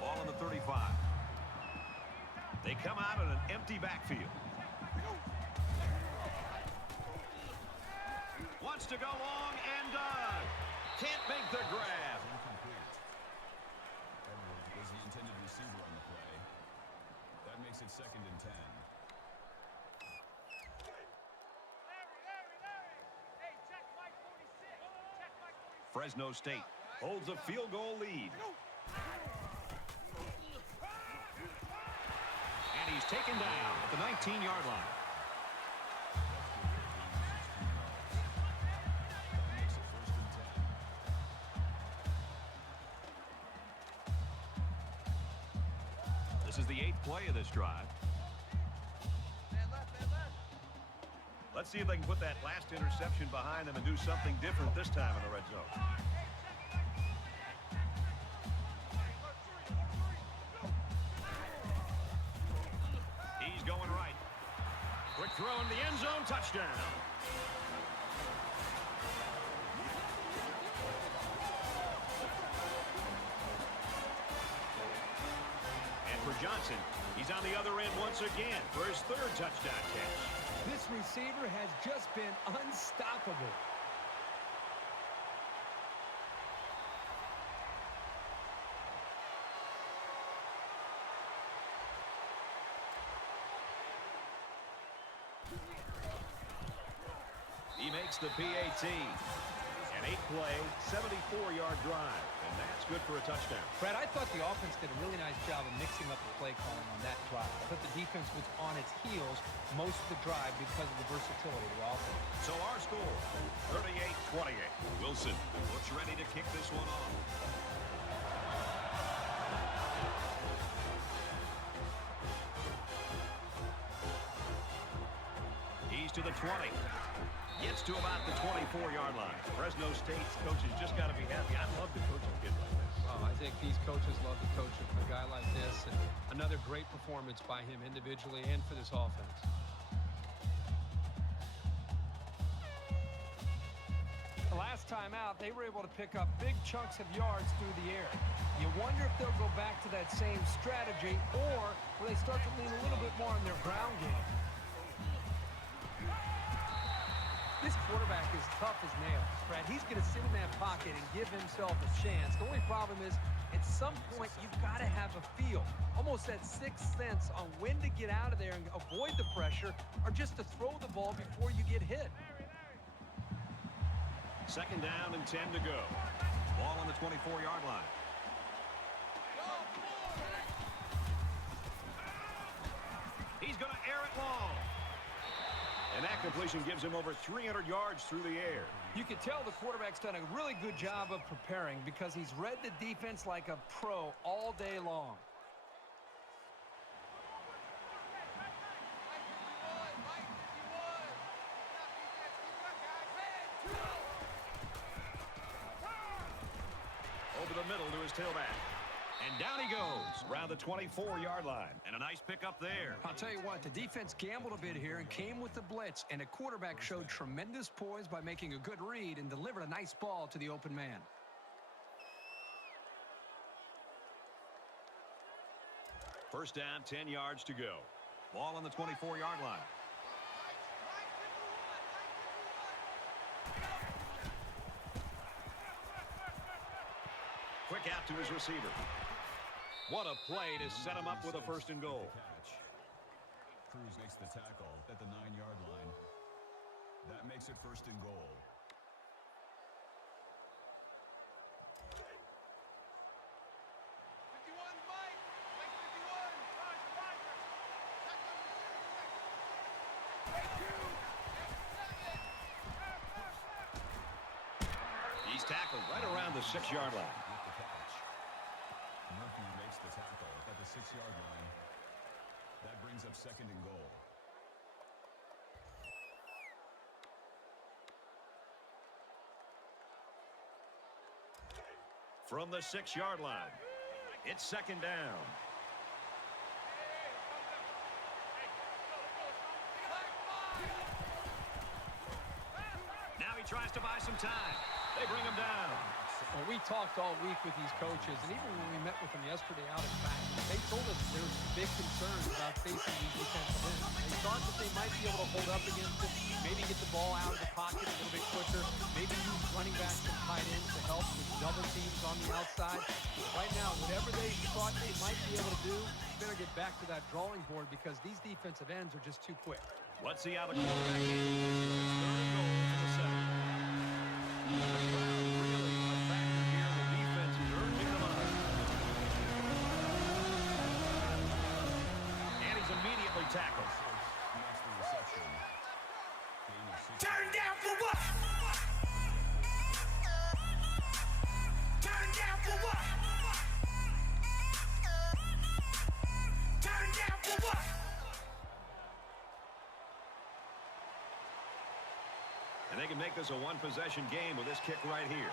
Ball on the 35. They come out in an empty backfield. Wants to go long and can't make the grab. Fresno State holds a field goal lead. And he's taken down at the 19-yard line. This is the 8th play of this drive. Let's see if they can put that last interception behind them and do something different this time in the red zone. He's going right. Quick throw in the end zone, touchdown. And for Johnson, he's on the other end once again for his 3rd touchdown catch. This receiver has just been unstoppable. He makes the PAT. An 8-play, 74-yard drive. And that's good for a touchdown. Brad, I thought the offense did a really nice job of mixing up the play calling on that drive. I thought the defense was on its heels most of the drive because of the versatility of the offense. So our score, 38-28. Wilson looks ready to kick this one off. He's to the 20. Gets to about the 24-yard line. Fresno State's coaches just got to be happy. I love to coach a kid like this. Oh, I think these coaches love to coach a guy like this. And another great performance by him individually and for this offense. The last time out, they were able to pick up big chunks of yards through the air. You wonder if they'll go back to that same strategy, or will they start to lean a little bit more on their ground game? This quarterback is tough as nails, Brad. He's going to sit in that pocket and give himself a chance. The only problem is, at some point, you've got to have a feel, almost that sixth sense on when to get out of there and avoid the pressure, or just to throw the ball before you get hit. 2nd down and 10 to go. Ball on the 24-yard line. He's going to air it long. And that completion gives him over 300 yards through the air. You can tell the quarterback's done a really good job of preparing because he's read the defense like a pro all day long. Over the middle to his tailback. And down he goes around the 24-yard line. And a nice pickup there. I'll tell you what, the defense gambled a bit here and came with the blitz, and the quarterback showed tremendous poise by making a good read and delivered a nice ball to the open man. First down, 10 yards to go. Ball on the 24-yard line. Quick out to his receiver. What a play to set him up with a 1st and goal. Cruz makes the tackle at the 9-yard line. That makes it 1st and goal. He's tackled right around the 6-yard line. Murphy makes the tackle at the 6-yard line. That brings up 2nd and goal. From the 6-yard line, it's 2nd down. Now he tries to buy some time. They bring him down. Well, we talked all week with these coaches, and even when we met with them yesterday out in practice, they told us there was big concerns about facing these defensive ends. They thought that they might be able to hold up against it, maybe get the ball out of the pocket a little bit quicker, maybe use running backs and tight ends to help with double teams on the outside. Right now, whatever they thought they might be able to do, better get back to that drawing board because these defensive ends are just too quick. Let's see how the quarterback is. 3rd and goal for the 7th. The crowd really can make this a one-possession game with this kick right here.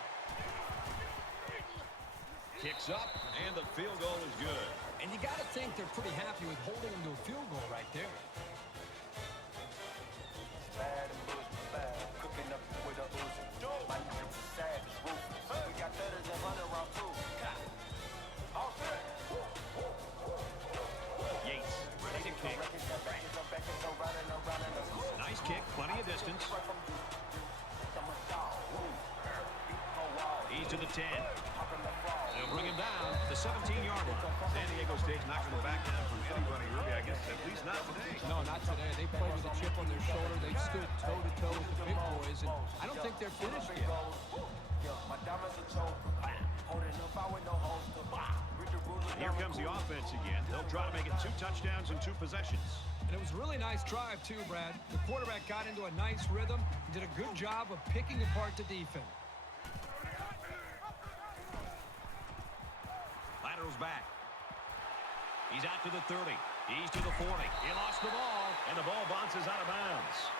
Kicks up, and the field goal is good. And you got to think they're pretty happy with holding them to a field goal right there. Yates, ready to kick. Nice kick, plenty of distance. He's to the 10. They'll bring him down the 17-yard line. San Diego State's not going to back down from anybody, really, I guess, at least not today. No, not today. They played with a chip on their shoulder. They've stood toe-to-toe with the big boys, and I don't think they're finished yet. Here comes the offense again. They'll try to make it 2 touchdowns and 2 possessions. And it was a really nice drive, too, Brad. The quarterback got into a nice rhythm and did a good job of picking apart the defense. Lateral's back. He's out to the 30. He's to the 40. He lost the ball, and the ball bounces out of bounds.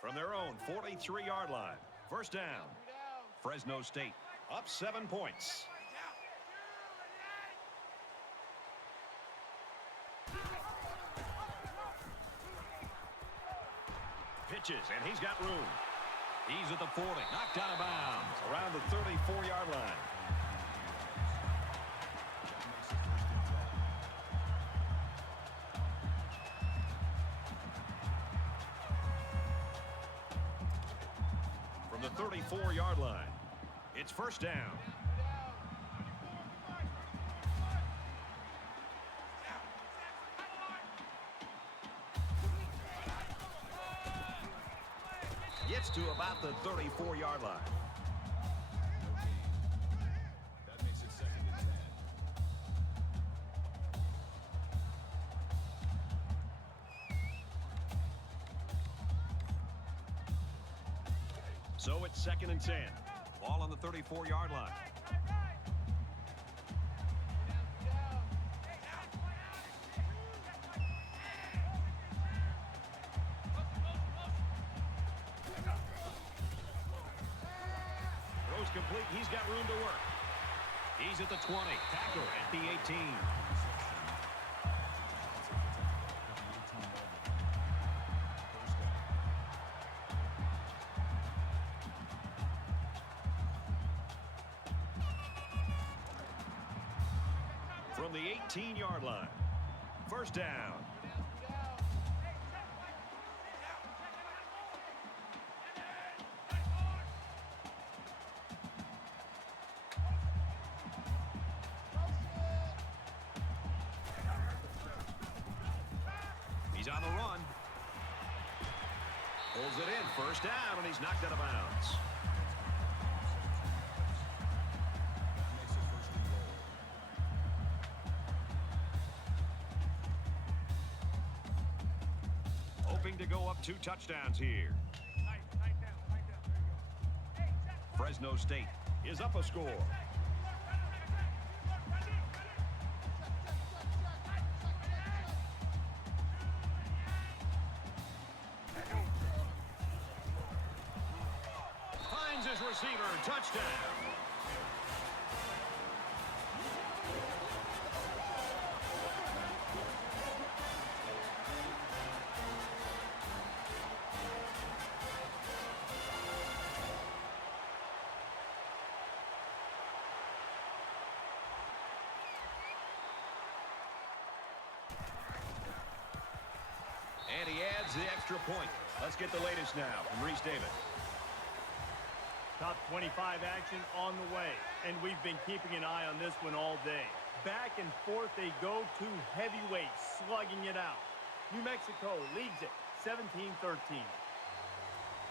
From their own 43-yard line. First down. Fresno State up 7 points. Pitches, and he's got room. He's at the 40. Knocked out of bounds around the 34-yard line. From the 34-yard line, it's first down. Gets to about the 34-yard line. That makes it 2nd and 10. So it's 2nd and 10. Ball on the 34-yard line. Throws complete. He's got room to work. He's at the 20. Tackle at the 18. From the 18-yard line. First down. He's on the run. Pulls it in. First down, and he's knocked out of bounds. Hoping to go up 2 touchdowns here. Fresno State is up a score. Finds his receiver. Touchdown. And he adds the extra point. Let's get the latest now from Reese Davis. Top 25 action on the way, and we've been keeping an eye on this one all day. Back and forth they go, 2 heavyweights slugging it out. New Mexico leads it 17-13.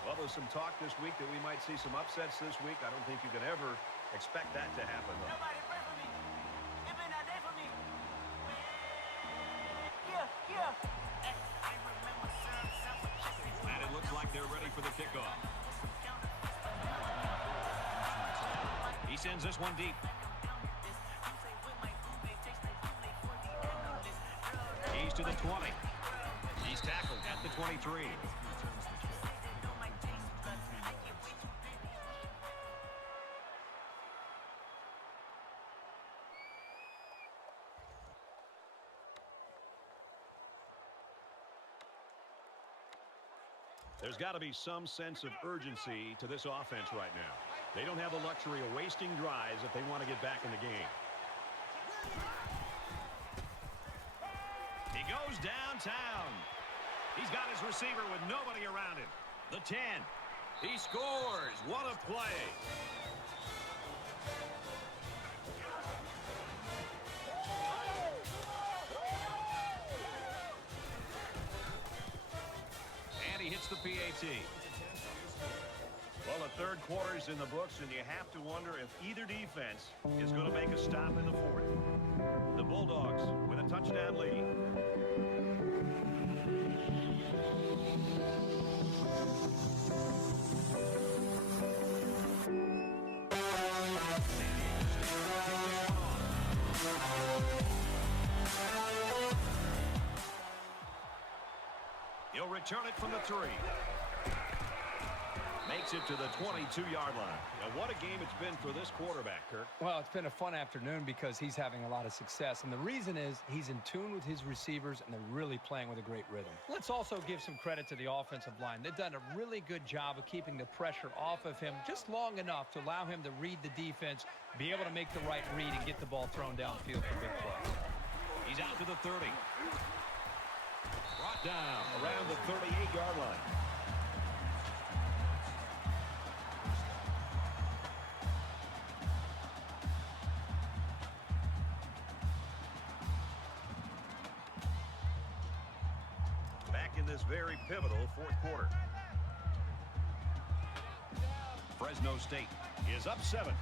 Well, there's some talk this week that we might see some upsets this week. I don't think you can ever expect that to happen, though. Nobody pray for me. It been a day for me. Yeah. I remember And it looks like they're ready for the kickoff. He sends this one deep. He's to the 20. He's tackled at the 23. There's got to be some sense of urgency to this offense right now. They don't have the luxury of wasting drives if they want to get back in the game. He goes downtown. He's got his receiver with nobody around him. The 10. He scores. What a play. He hits the PAT. Well, the third quarter's in the books, and you have to wonder if either defense is going to make a stop in the fourth. The Bulldogs with a touchdown lead. He'll return it from the 3. Makes it to the 22-yard line. Now, what a game it's been for this quarterback, Kirk. Well, it's been a fun afternoon because he's having a lot of success. And the reason is he's in tune with his receivers, and they're really playing with a great rhythm. Let's also give some credit to the offensive line. They've done a really good job of keeping the pressure off of him just long enough to allow him to read the defense, be able to make the right read, and get the ball thrown downfield for big plays. He's out to the 30. Brought down around the 38-yard line. Back in this very pivotal fourth quarter. Fresno State is up 7.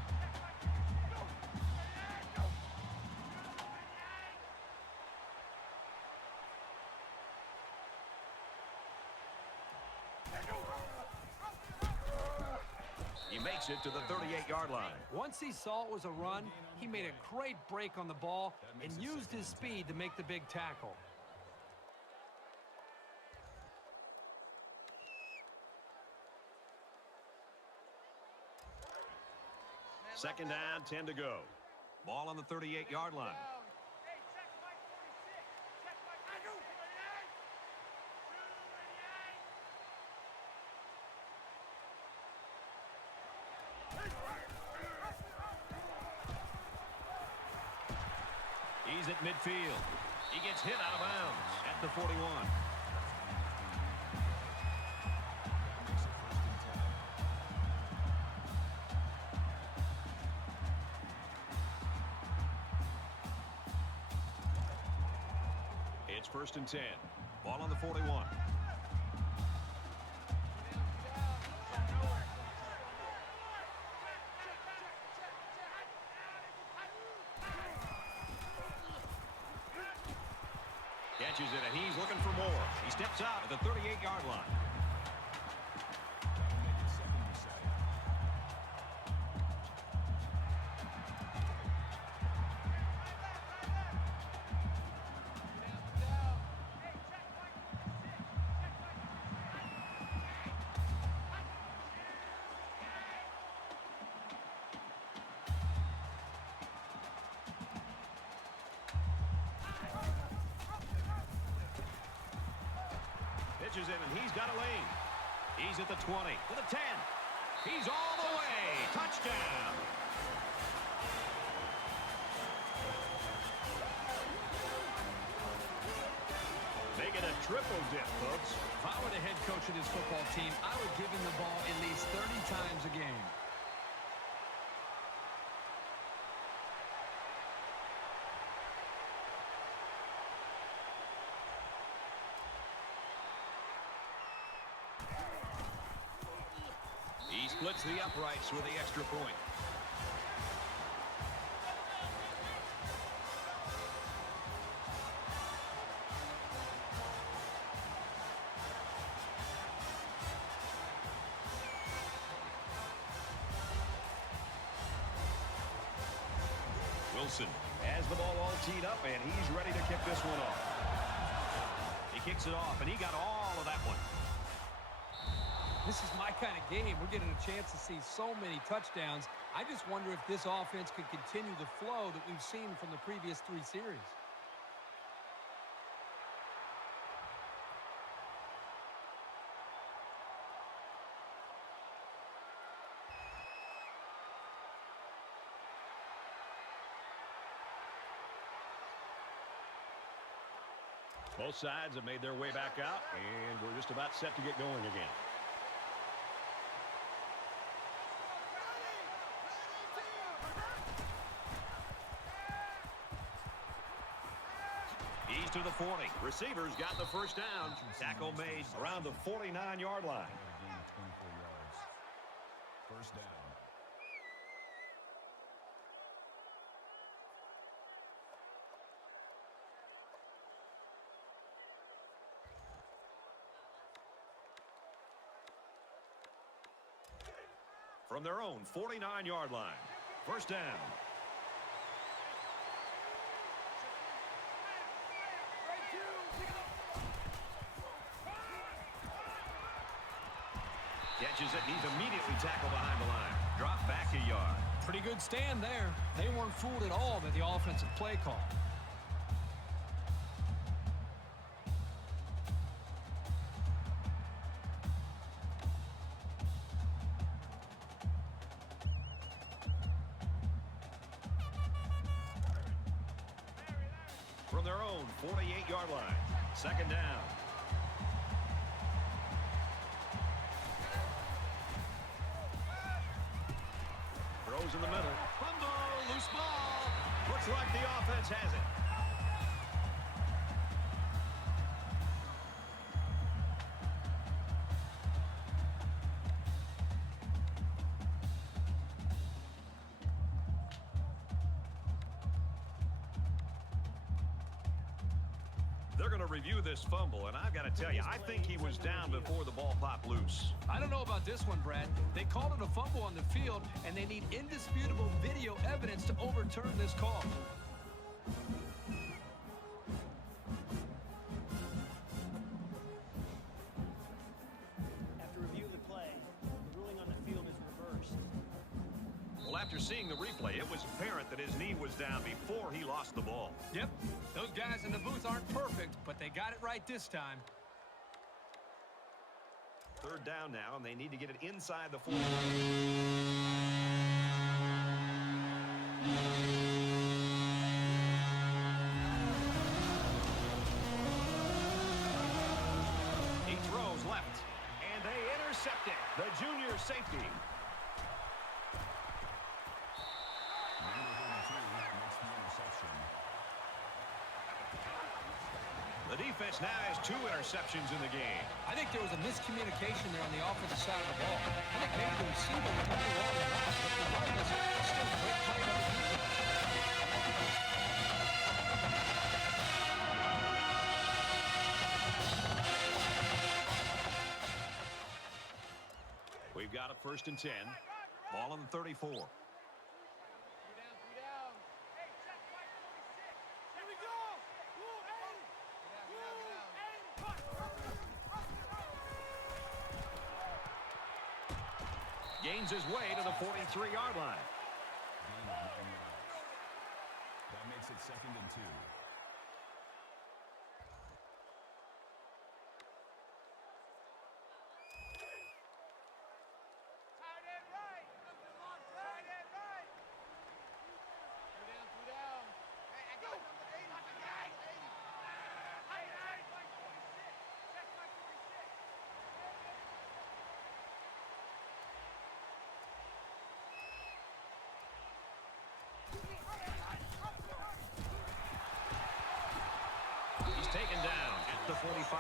He makes it to the 38-yard line. Once he saw it was a run, he made a great break on the ball and used his speed to make the big tackle. Second down, 10 to go. Ball on the 38-yard line. He's at midfield. He gets hit out of bounds at the 41. It's 1st and 10. Ball on the 41. Catches it, and he's looking for more. He steps out at the 38-yard line. Pitches in, and he's got a lane. He's at the 20, to the 10. He's all the way. Touchdown. Make it a triple dip, folks. If I were the head coach of this football team, I would give him the ball at least 30 times a game. He splits the uprights with the extra point. Wilson has the ball all teed up, and he's ready to kick this one off. He kicks it off, and he got all of that one. This is my kind of game. We're getting a chance to see so many touchdowns. I just wonder if this offense could continue the flow that we've seen from the previous 3 series. Both sides have made their way back out, and we're just about set to get going again. He's to the 40. Receivers got the first down. Tackle made around the 49-yard line. First down. From their own 49-yard line. First down. Catches it. He's immediately tackled behind the line. Drop back a yard. Pretty good stand there. They weren't fooled at all by the offensive play call. From their own 48-yard line. Second down. Throws in the middle. Fumble, loose ball. Looks like the offense has it. They're going to review this fumble, and I've got to tell you, I think he was down before the ball popped loose. I don't know about this one, Brad. They called it a fumble on the field, and they need indisputable video evidence to overturn this call. After review of the play, the ruling on the field is reversed. Well, after seeing the replay, it was apparent that his knee was down before he lost the ball. Yep, those guys in the booth aren't perfect, but they got it right this time. Third down now, and they need to get it inside the 40. He throws left, and they intercept it. The junior safety. The defense now has 2 interceptions in the game. I think there was a miscommunication there on the offensive side of the ball. I think maybe the receiver was coming along the route, but regardless, it's still a great play by the defense. We've got a 1st and 10. Ball on the 34. Gains his way to the 43-yard line. Gain of 9 yards. That makes it 2nd and 2. He's taken down at the 45.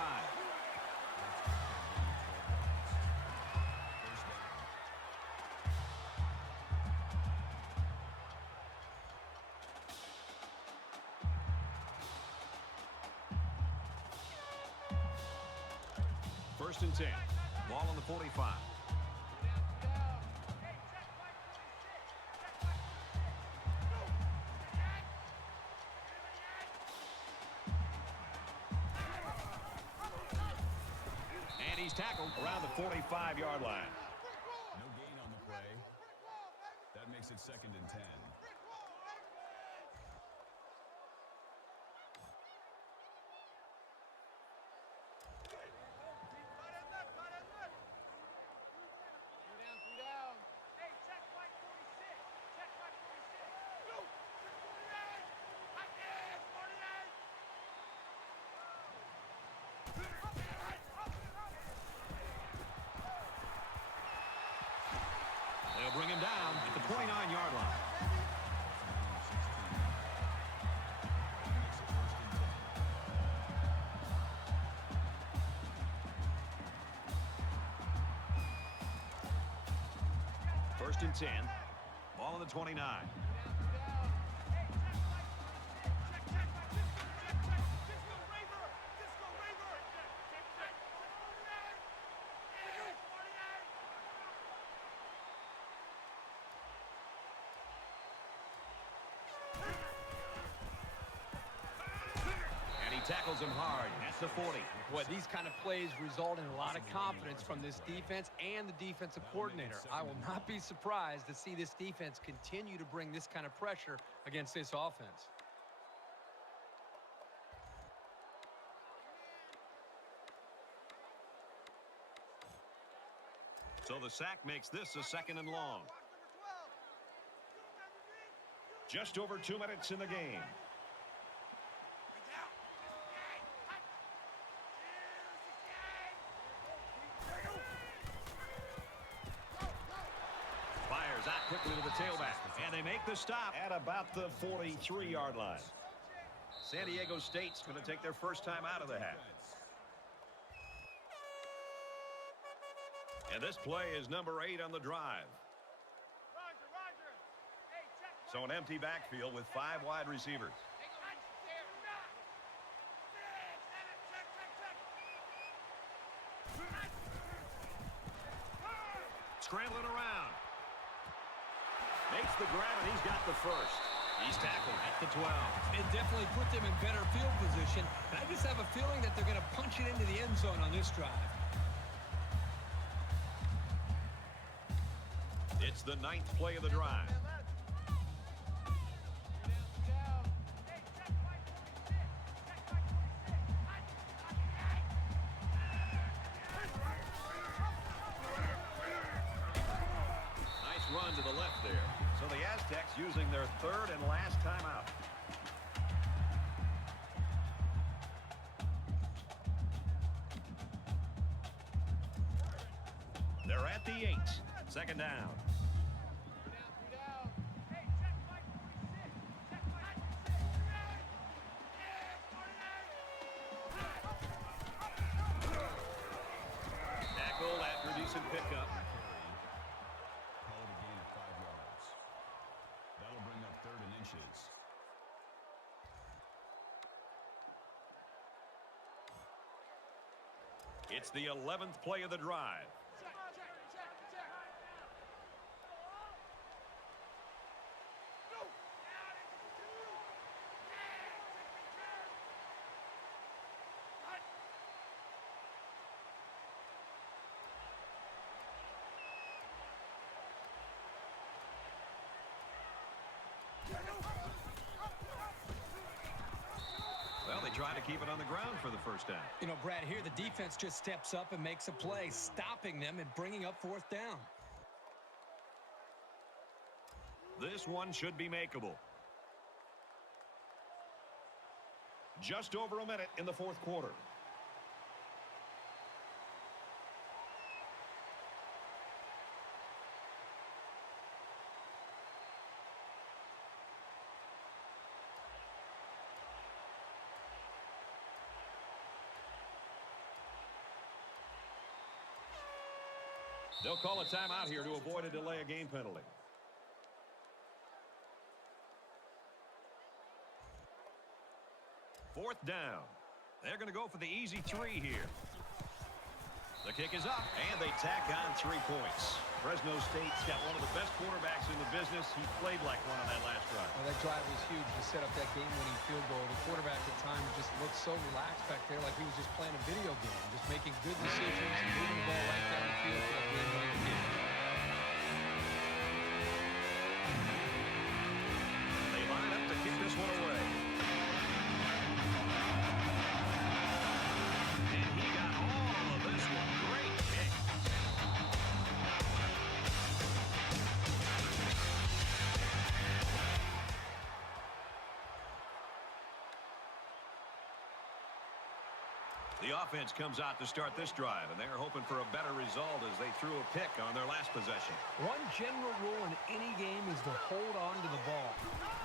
First and 10. Ball on the 45. tackled around the 45-yard line. No gain on the play. That makes it 2nd and 10. They'll bring him down at the 29-yard line. First and 10. Ball on the 29. Tackles him hard at the 40. Boy, these kind of plays result in a lot of confidence from this defense and the defensive coordinator. I will not be surprised to see this defense continue to bring this kind of pressure against this offense. So the sack makes this a 2nd and long. Just over 2 minutes in the game. Fires out quickly to the tailback. And they make the stop at about the 43-yard line. San Diego State's going to take their first time out of the half. And this play is number 8 on the drive. So an empty backfield with 5 wide receivers. Scrambling around. Makes the grab, and he's got the first. He's tackled at the 12. It definitely put them in better field position. I just have a feeling that they're going to punch it into the end zone on this drive. It's the 9th play of the drive. Nice run to the left there. So the Aztecs using their 3rd and last timeout. They're at the 8. 2nd down. Tackle after decent pickup. Call it a gain of 5 yards. That'll bring up 3rd and inches. It's the 11th play of the drive. Well, they try to keep it on the ground for the first down. You know, Brad, here the defense just steps up and makes a play, stopping them and bringing up 4th down. This one should be makeable. Just over a minute in the 4th quarter. They'll call a timeout here to avoid a delay of game penalty. Fourth down. They're going to go for the easy 3 here. The kick is up, and they tack on 3 points. Fresno State's got one of the best quarterbacks in the business. He played like one on that last drive. Well, that drive was huge to set up that game-winning field goal. The quarterback at times just looked so relaxed back there, like he was just playing a video game, just making good decisions, moving the ball right down the field for a game-winning kick. They line up to kick this one away. And he got all of this one. Great kick. The offense comes out to start this drive, and they're hoping for a better result as they threw a pick on their last possession. One general rule in any game is to hold on to the ball.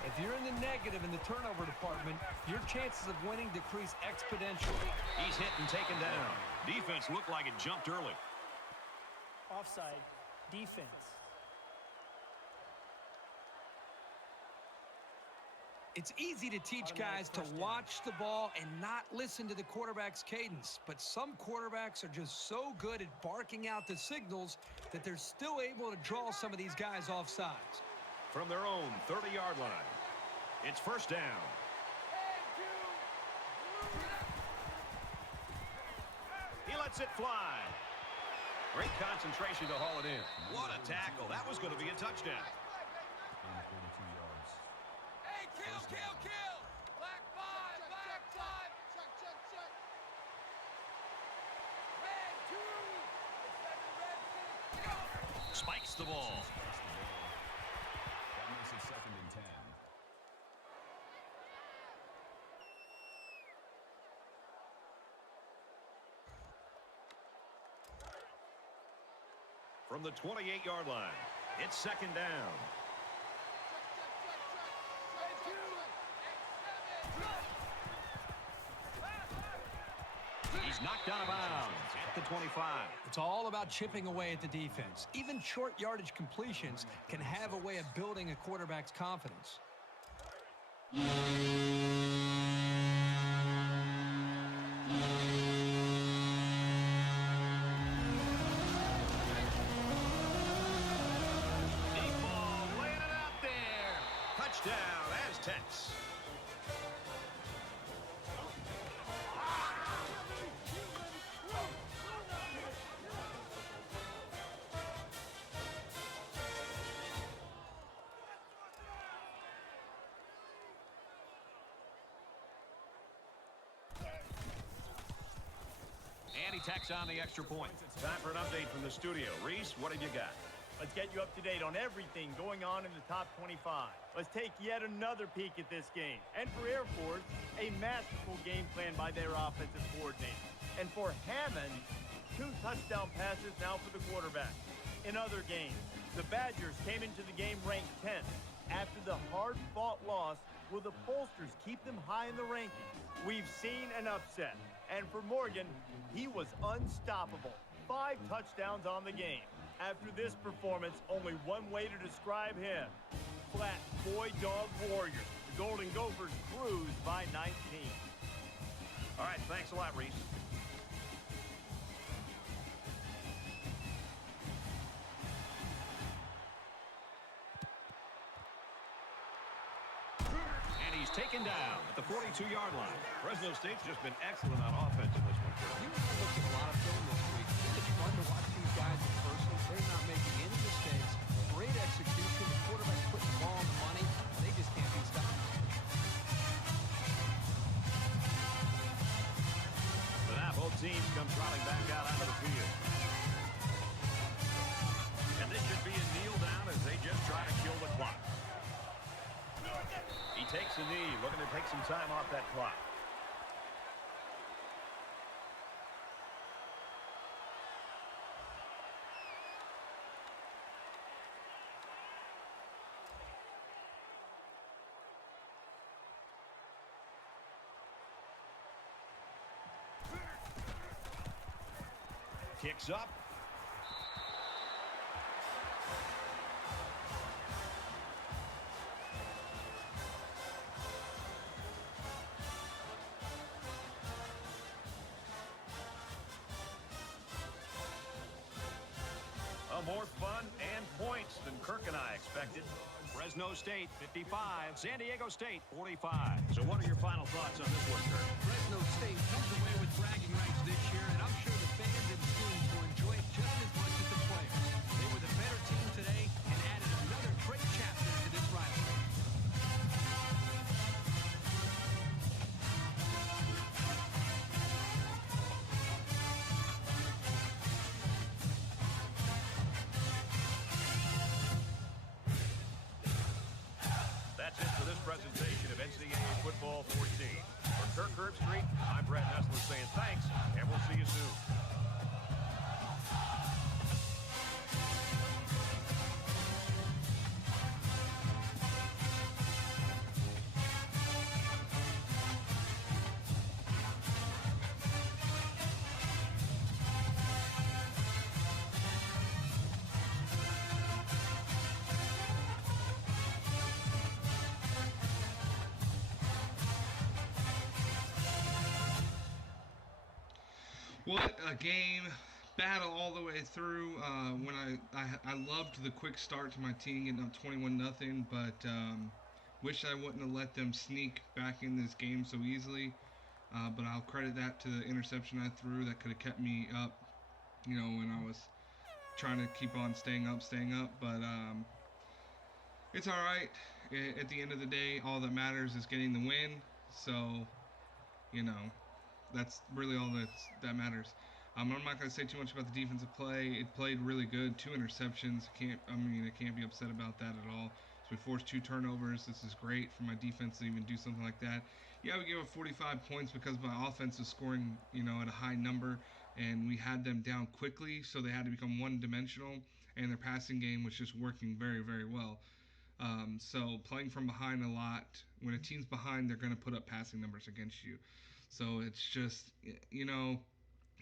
If you're in the negative in the turnover department, your chances of winning decrease exponentially. He's hit and taken down. Defense looked like it jumped early. Offside, defense. It's easy to teach guys to watch the ball and not listen to the quarterback's cadence, but some quarterbacks are just so good at barking out the signals that they're still able to draw some of these guys off sides. From their own 30-yard line, it's first down. He lets it fly. Great concentration to haul it in. What a tackle. That was going to be a touchdown. Kill! Black five! Check! Red 2! Spikes the ball. That makes it 2nd and 10. From the 28-yard line, it's second down. He's knocked out of bounds at the 25. It's all about chipping away at the defense. Even short yardage completions can have a way of building a quarterback's confidence. Deep ball, laying it out there. Touchdown, Aztecs. And he tacks on the extra point. Time for an update from the studio. Reese, what have you got? Let's get you up to date on everything going on in the top 25. Let's take yet another peek at this game. And for Air Force, a masterful game plan by their offensive coordinator. And for Hammond, 2 touchdown passes now for the quarterback. In other games, the Badgers came into the game ranked 10th. After the hard-fought loss, will the pollsters keep them high in the rankings? We've seen an upset. And for Morgan, he was unstoppable. 5 touchdowns on the game. After this performance, only one way to describe him. Flat boy dog warrior. The Golden Gophers cruise by 19. All right, thanks a lot, Reese. And he's taken down at the 42-yard line. Fresno State's just been excellent on offense in this one. You know, I looked at a lot of film this week. It's fun to watch these guys in person. They're not making any mistakes. Great execution. The quarterback's putting the ball on the money. They just can't be stopped. But now both teams come trotting back out onto the field. And this should be a kneel down as they just try to kill the clock. He takes a knee, looking to take some time off that clock. Kicks up. More fun and points than Kirk and I expected. Fresno State 55, San Diego State 45. So what are your final thoughts on this one, Kirk? Fresno Brad Nessler saying thanks, and we'll see you soon. What a game. Battle all the way through. When I loved the quick start to my team getting up 21 nothing, but wish I wouldn't have let them sneak back in this game so easily. But I'll credit that to the interception I threw that could have kept me up. When I was trying to keep on staying up. But it's all right. At the end of the day, all that matters is getting the win. So, you know, that's really all that matters. I'm not going to say too much about the defensive play. It played really good. 2 interceptions. I can't be upset about that at all. So we forced 2 turnovers. This is great for my defense to even do something like that. Yeah, we gave up 45 points because my offense was scoring, at a high number, and we had them down quickly, so they had to become one-dimensional, and their passing game was just working very, very well. So playing from behind a lot, when a team's behind, they're going to put up passing numbers against you. So it's just,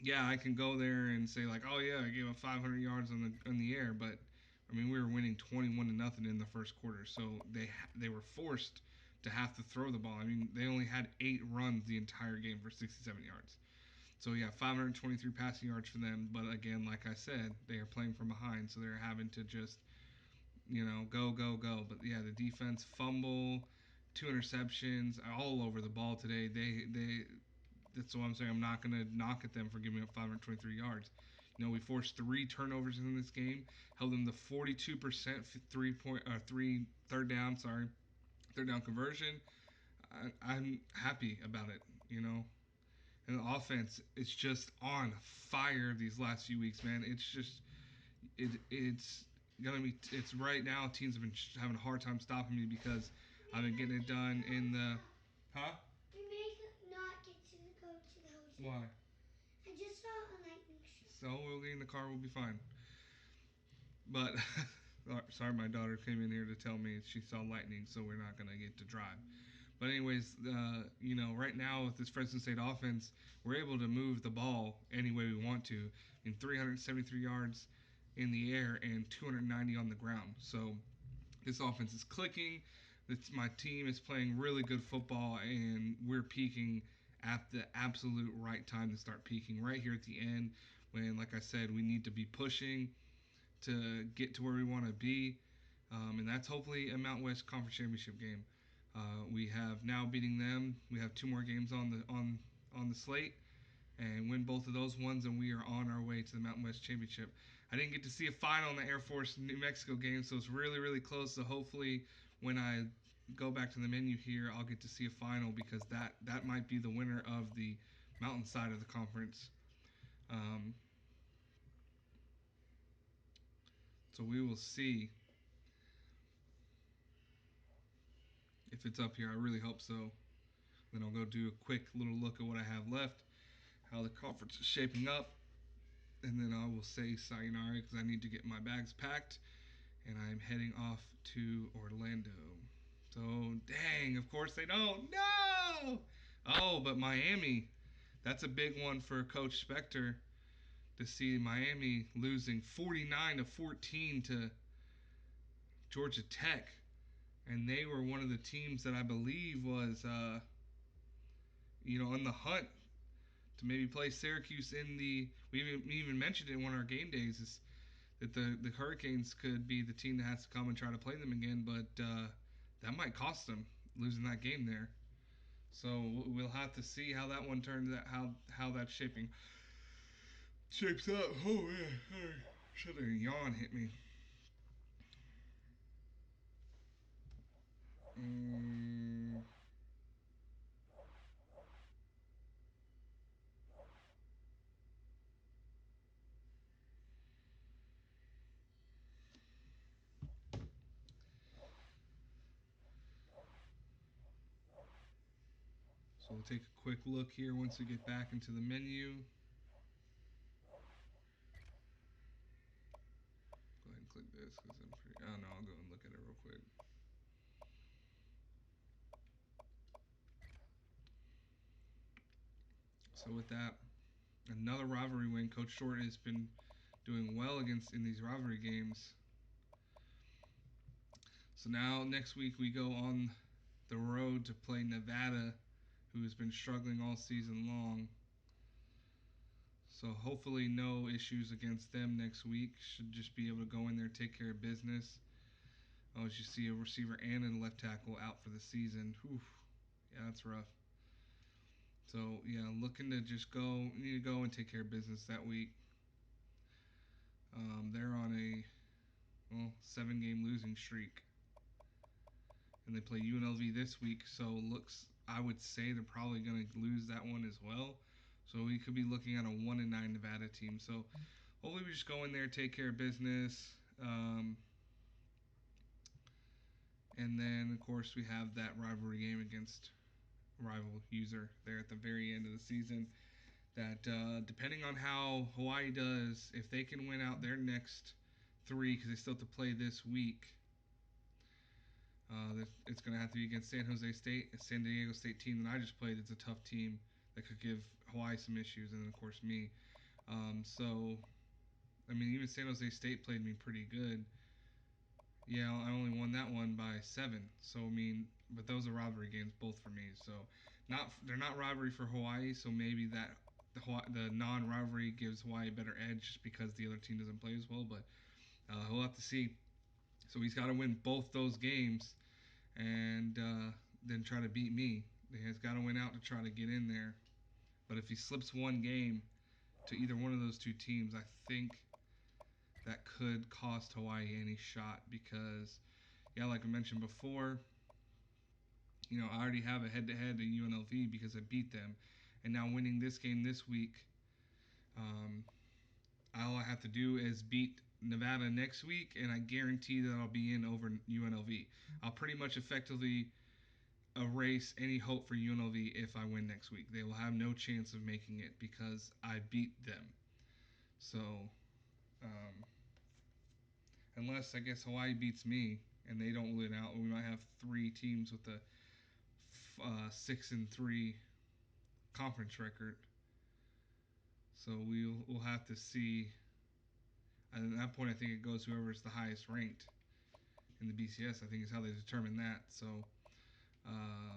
yeah, I can go there and say like, oh yeah, I gave up 500 yards on the air, but I mean we were winning 21 to nothing in the first quarter, so they were forced to have to throw the ball. I mean they only had 8 runs the entire game for 67 yards. So yeah, 523 passing yards for them, but again, like I said, they are playing from behind, so they're having to just go. But yeah, the defense fumble, 2 interceptions, all over the ball today. They that's what I'm saying. I'm not going to knock at them for giving up 523 yards. We forced 3 turnovers in this game, held them to 42% third down conversion. I'm happy about it. And the offense is just on fire these last few weeks, man. It's just it's gonna be it's right now. Teams have been having a hard time stopping me because I've been getting it done in the We may not get to go to the hotel. Why? I just saw a lightning show. So we'll get in the car. We'll be fine. But sorry, my daughter came in here to tell me she saw lightning, so we're not gonna get to drive. But anyways, right now with this Fresno State offense, we're able to move the ball any way we want to. In 373 yards in the air and 290 on the ground. So this offense is clicking. My team is playing really good football, and we're peaking at the absolute right time to start peaking right here at the end when, like I said, we need to be pushing to get to where we want to be. And that's hopefully a Mountain West Conference Championship game. We have now beating them. We have 2 more games on the slate, and win both of those ones, and we are on our way to the Mountain West Championship. I didn't get to see a final in the Air Force New Mexico game, so it's really, really close. So hopefully, when I go back to the menu here, I'll get to see a final because that might be the winner of the mountain side of the conference. So we will see if it's up here. I really hope so. Then I'll go do a quick little look at what I have left, how the conference is shaping up, and then I will say sayonara because I need to get my bags packed, and I'm heading off to Orlando. So, dang, of course they don't. No! Oh, but Miami, that's a big one for Coach Spector to see Miami losing 49-14 to Georgia Tech. And they were one of the teams that I believe was, on the hunt to maybe play Syracuse in the. We even mentioned it in one of our game days is that the Hurricanes could be the team that has to come and try to play them again, but that might cost them losing that game there. So we'll have to see how that one turns out, how that's shapes up. Oh yeah, should have yawn hit me. So we'll take a quick look here once we get back into the menu. Go ahead and click this because I'm pretty. I don't know. I'll go and look at it real quick. So with that, another rivalry win. Coach Short has been doing well in these rivalry games. So now next week we go on the road to play Nevada, who has been struggling all season long. So hopefully no issues against them next week. Should just be able to go in there, take care of business. Oh, as you see, a receiver and a left tackle out for the season. Whew. Yeah, that's rough. So yeah, looking to just need to go and take care of business that week. They're on a 7-game losing streak, and they play UNLV this week. So I would say they're probably going to lose that one as well. So we could be looking at a 1-9 Nevada team. So hopefully we just go in there, take care of business. And then, of course, we have that rivalry game against rival user there at the very end of the season. That depending on how Hawaii does, if they can win out their next 3, because they still have to play this week, it's going to have to be against San Jose State, a San Diego State team that I just played. It's a tough team that could give Hawaii some issues, and then, of course, me. So, I mean, even San Jose State played me pretty good. Yeah, I only won that one by 7. So, I mean, but those are rivalry games both for me. So, they're not rivalry for Hawaii, so maybe the non-rivalry gives Hawaii a better edge just because the other team doesn't play as well, but we'll have to see. So he's got to win both those games and then try to beat me. He's got to win out to try to get in there. But if he slips one game to either one of those two teams, I think that could cost Hawaii any shot because, yeah, like I mentioned before, I already have a head-to-head in UNLV because I beat them. And now winning this game this week, all I have to do is beat Nevada next week, and I guarantee that I'll be in over UNLV. I'll pretty much effectively erase any hope for UNLV if I win next week. They will have no chance of making it because I beat them. So, unless I guess Hawaii beats me and they don't win out, we might have 3 teams with a 6-3 conference record. So we'll have to see. And at that point, I think it goes whoever's the highest ranked in the BCS. I think is how they determine that. So,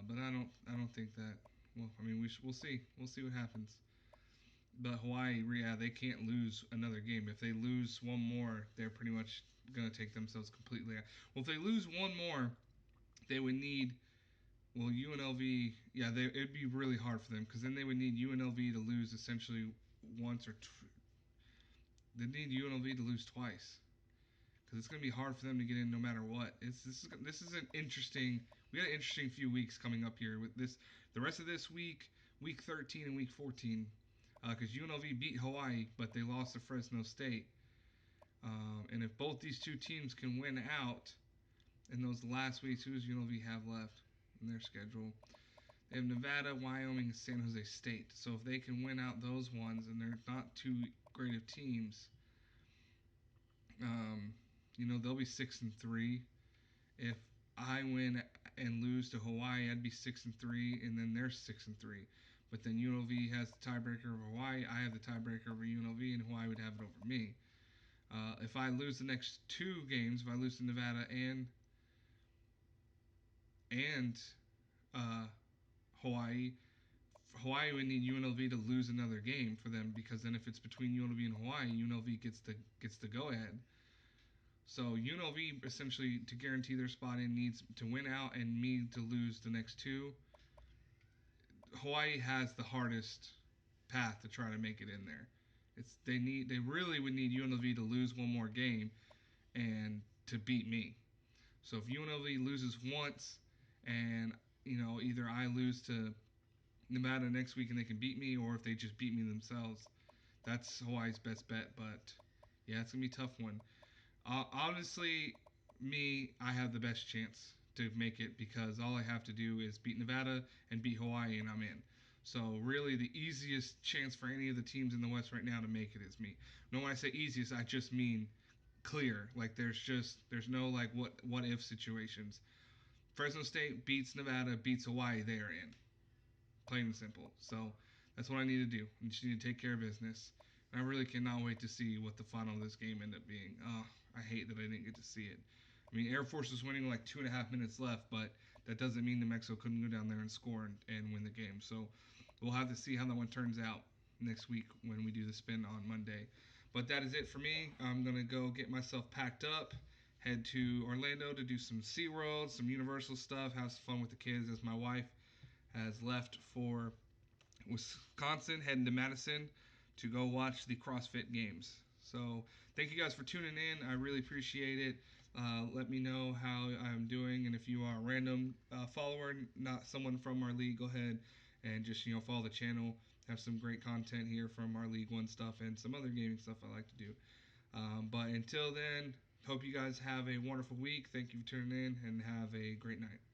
but I don't think that. Well, I mean, we'll see. We'll see what happens. But Hawaii, yeah, they can't lose another game. If they lose one more, they're pretty much gonna take themselves completely out. Well, if they lose one more, they would need. Well, UNLV, yeah, it'd be really hard for them because then they would need UNLV to lose essentially once or they need UNLV to lose twice because it's going to be hard for them to get in no matter what. This is an interesting. We got an interesting few weeks coming up here with this. The rest of this week, week 13 and week 14, because UNLV beat Hawaii, but they lost to Fresno State. And if both these two teams can win out in those last weeks, who does UNLV have left in their schedule? They have Nevada, Wyoming, and San Jose State. So if they can win out those ones, and they're not too great of teams, they'll be 6-3. If I win and lose to Hawaii, I'd be 6-3, and then they're 6-3. But then UNLV has the tiebreaker over Hawaii. I have the tiebreaker over UNLV, and Hawaii would have it over me. If I lose the next 2 games, if I lose to Nevada and Hawaii would need UNLV to lose another game for them because then if it's between UNLV and Hawaii, UNLV gets the go ahead. So UNLV essentially to guarantee their spot in needs to win out and me to lose the next 2. Hawaii has the hardest path to try to make it in there. They really would need UNLV to lose one more game and to beat me. So if UNLV loses once and either I lose to Nevada next week and they can beat me, or if they just beat me themselves, that's Hawaii's best bet. But yeah, it's gonna be a tough one. Honestly, I have the best chance to make it, because all I have to do is beat Nevada and beat Hawaii, and I'm in. So really, the easiest chance for any of the teams in the West right now to make it is me. No, when I say easiest, I just mean clear. Like there's no like what if situations. Fresno State beats Nevada, beats Hawaii, they are in. Plain and simple. So that's what I need to do. I just need to take care of business. And I really cannot wait to see what the final of this game ended up being. I hate that I didn't get to see it. I mean, Air Force was winning like 2.5 minutes left, but that doesn't mean New Mexico couldn't go down there and score and win the game. So we'll have to see how that one turns out next week when we do the spin on Monday. But that is it for me. I'm going to go get myself packed up, head to Orlando to do some SeaWorld, some Universal stuff, have some fun with the kids as my wife has left for Wisconsin, heading to Madison to go watch the CrossFit Games. So thank you guys for tuning in. I really appreciate it. Let me know how I'm doing, and if you are a random follower, not someone from our league, go ahead and just follow the channel. Have some great content here from our League One stuff and some other gaming stuff I like to do. But until then, hope you guys have a wonderful week. Thank you for tuning in, and have a great night.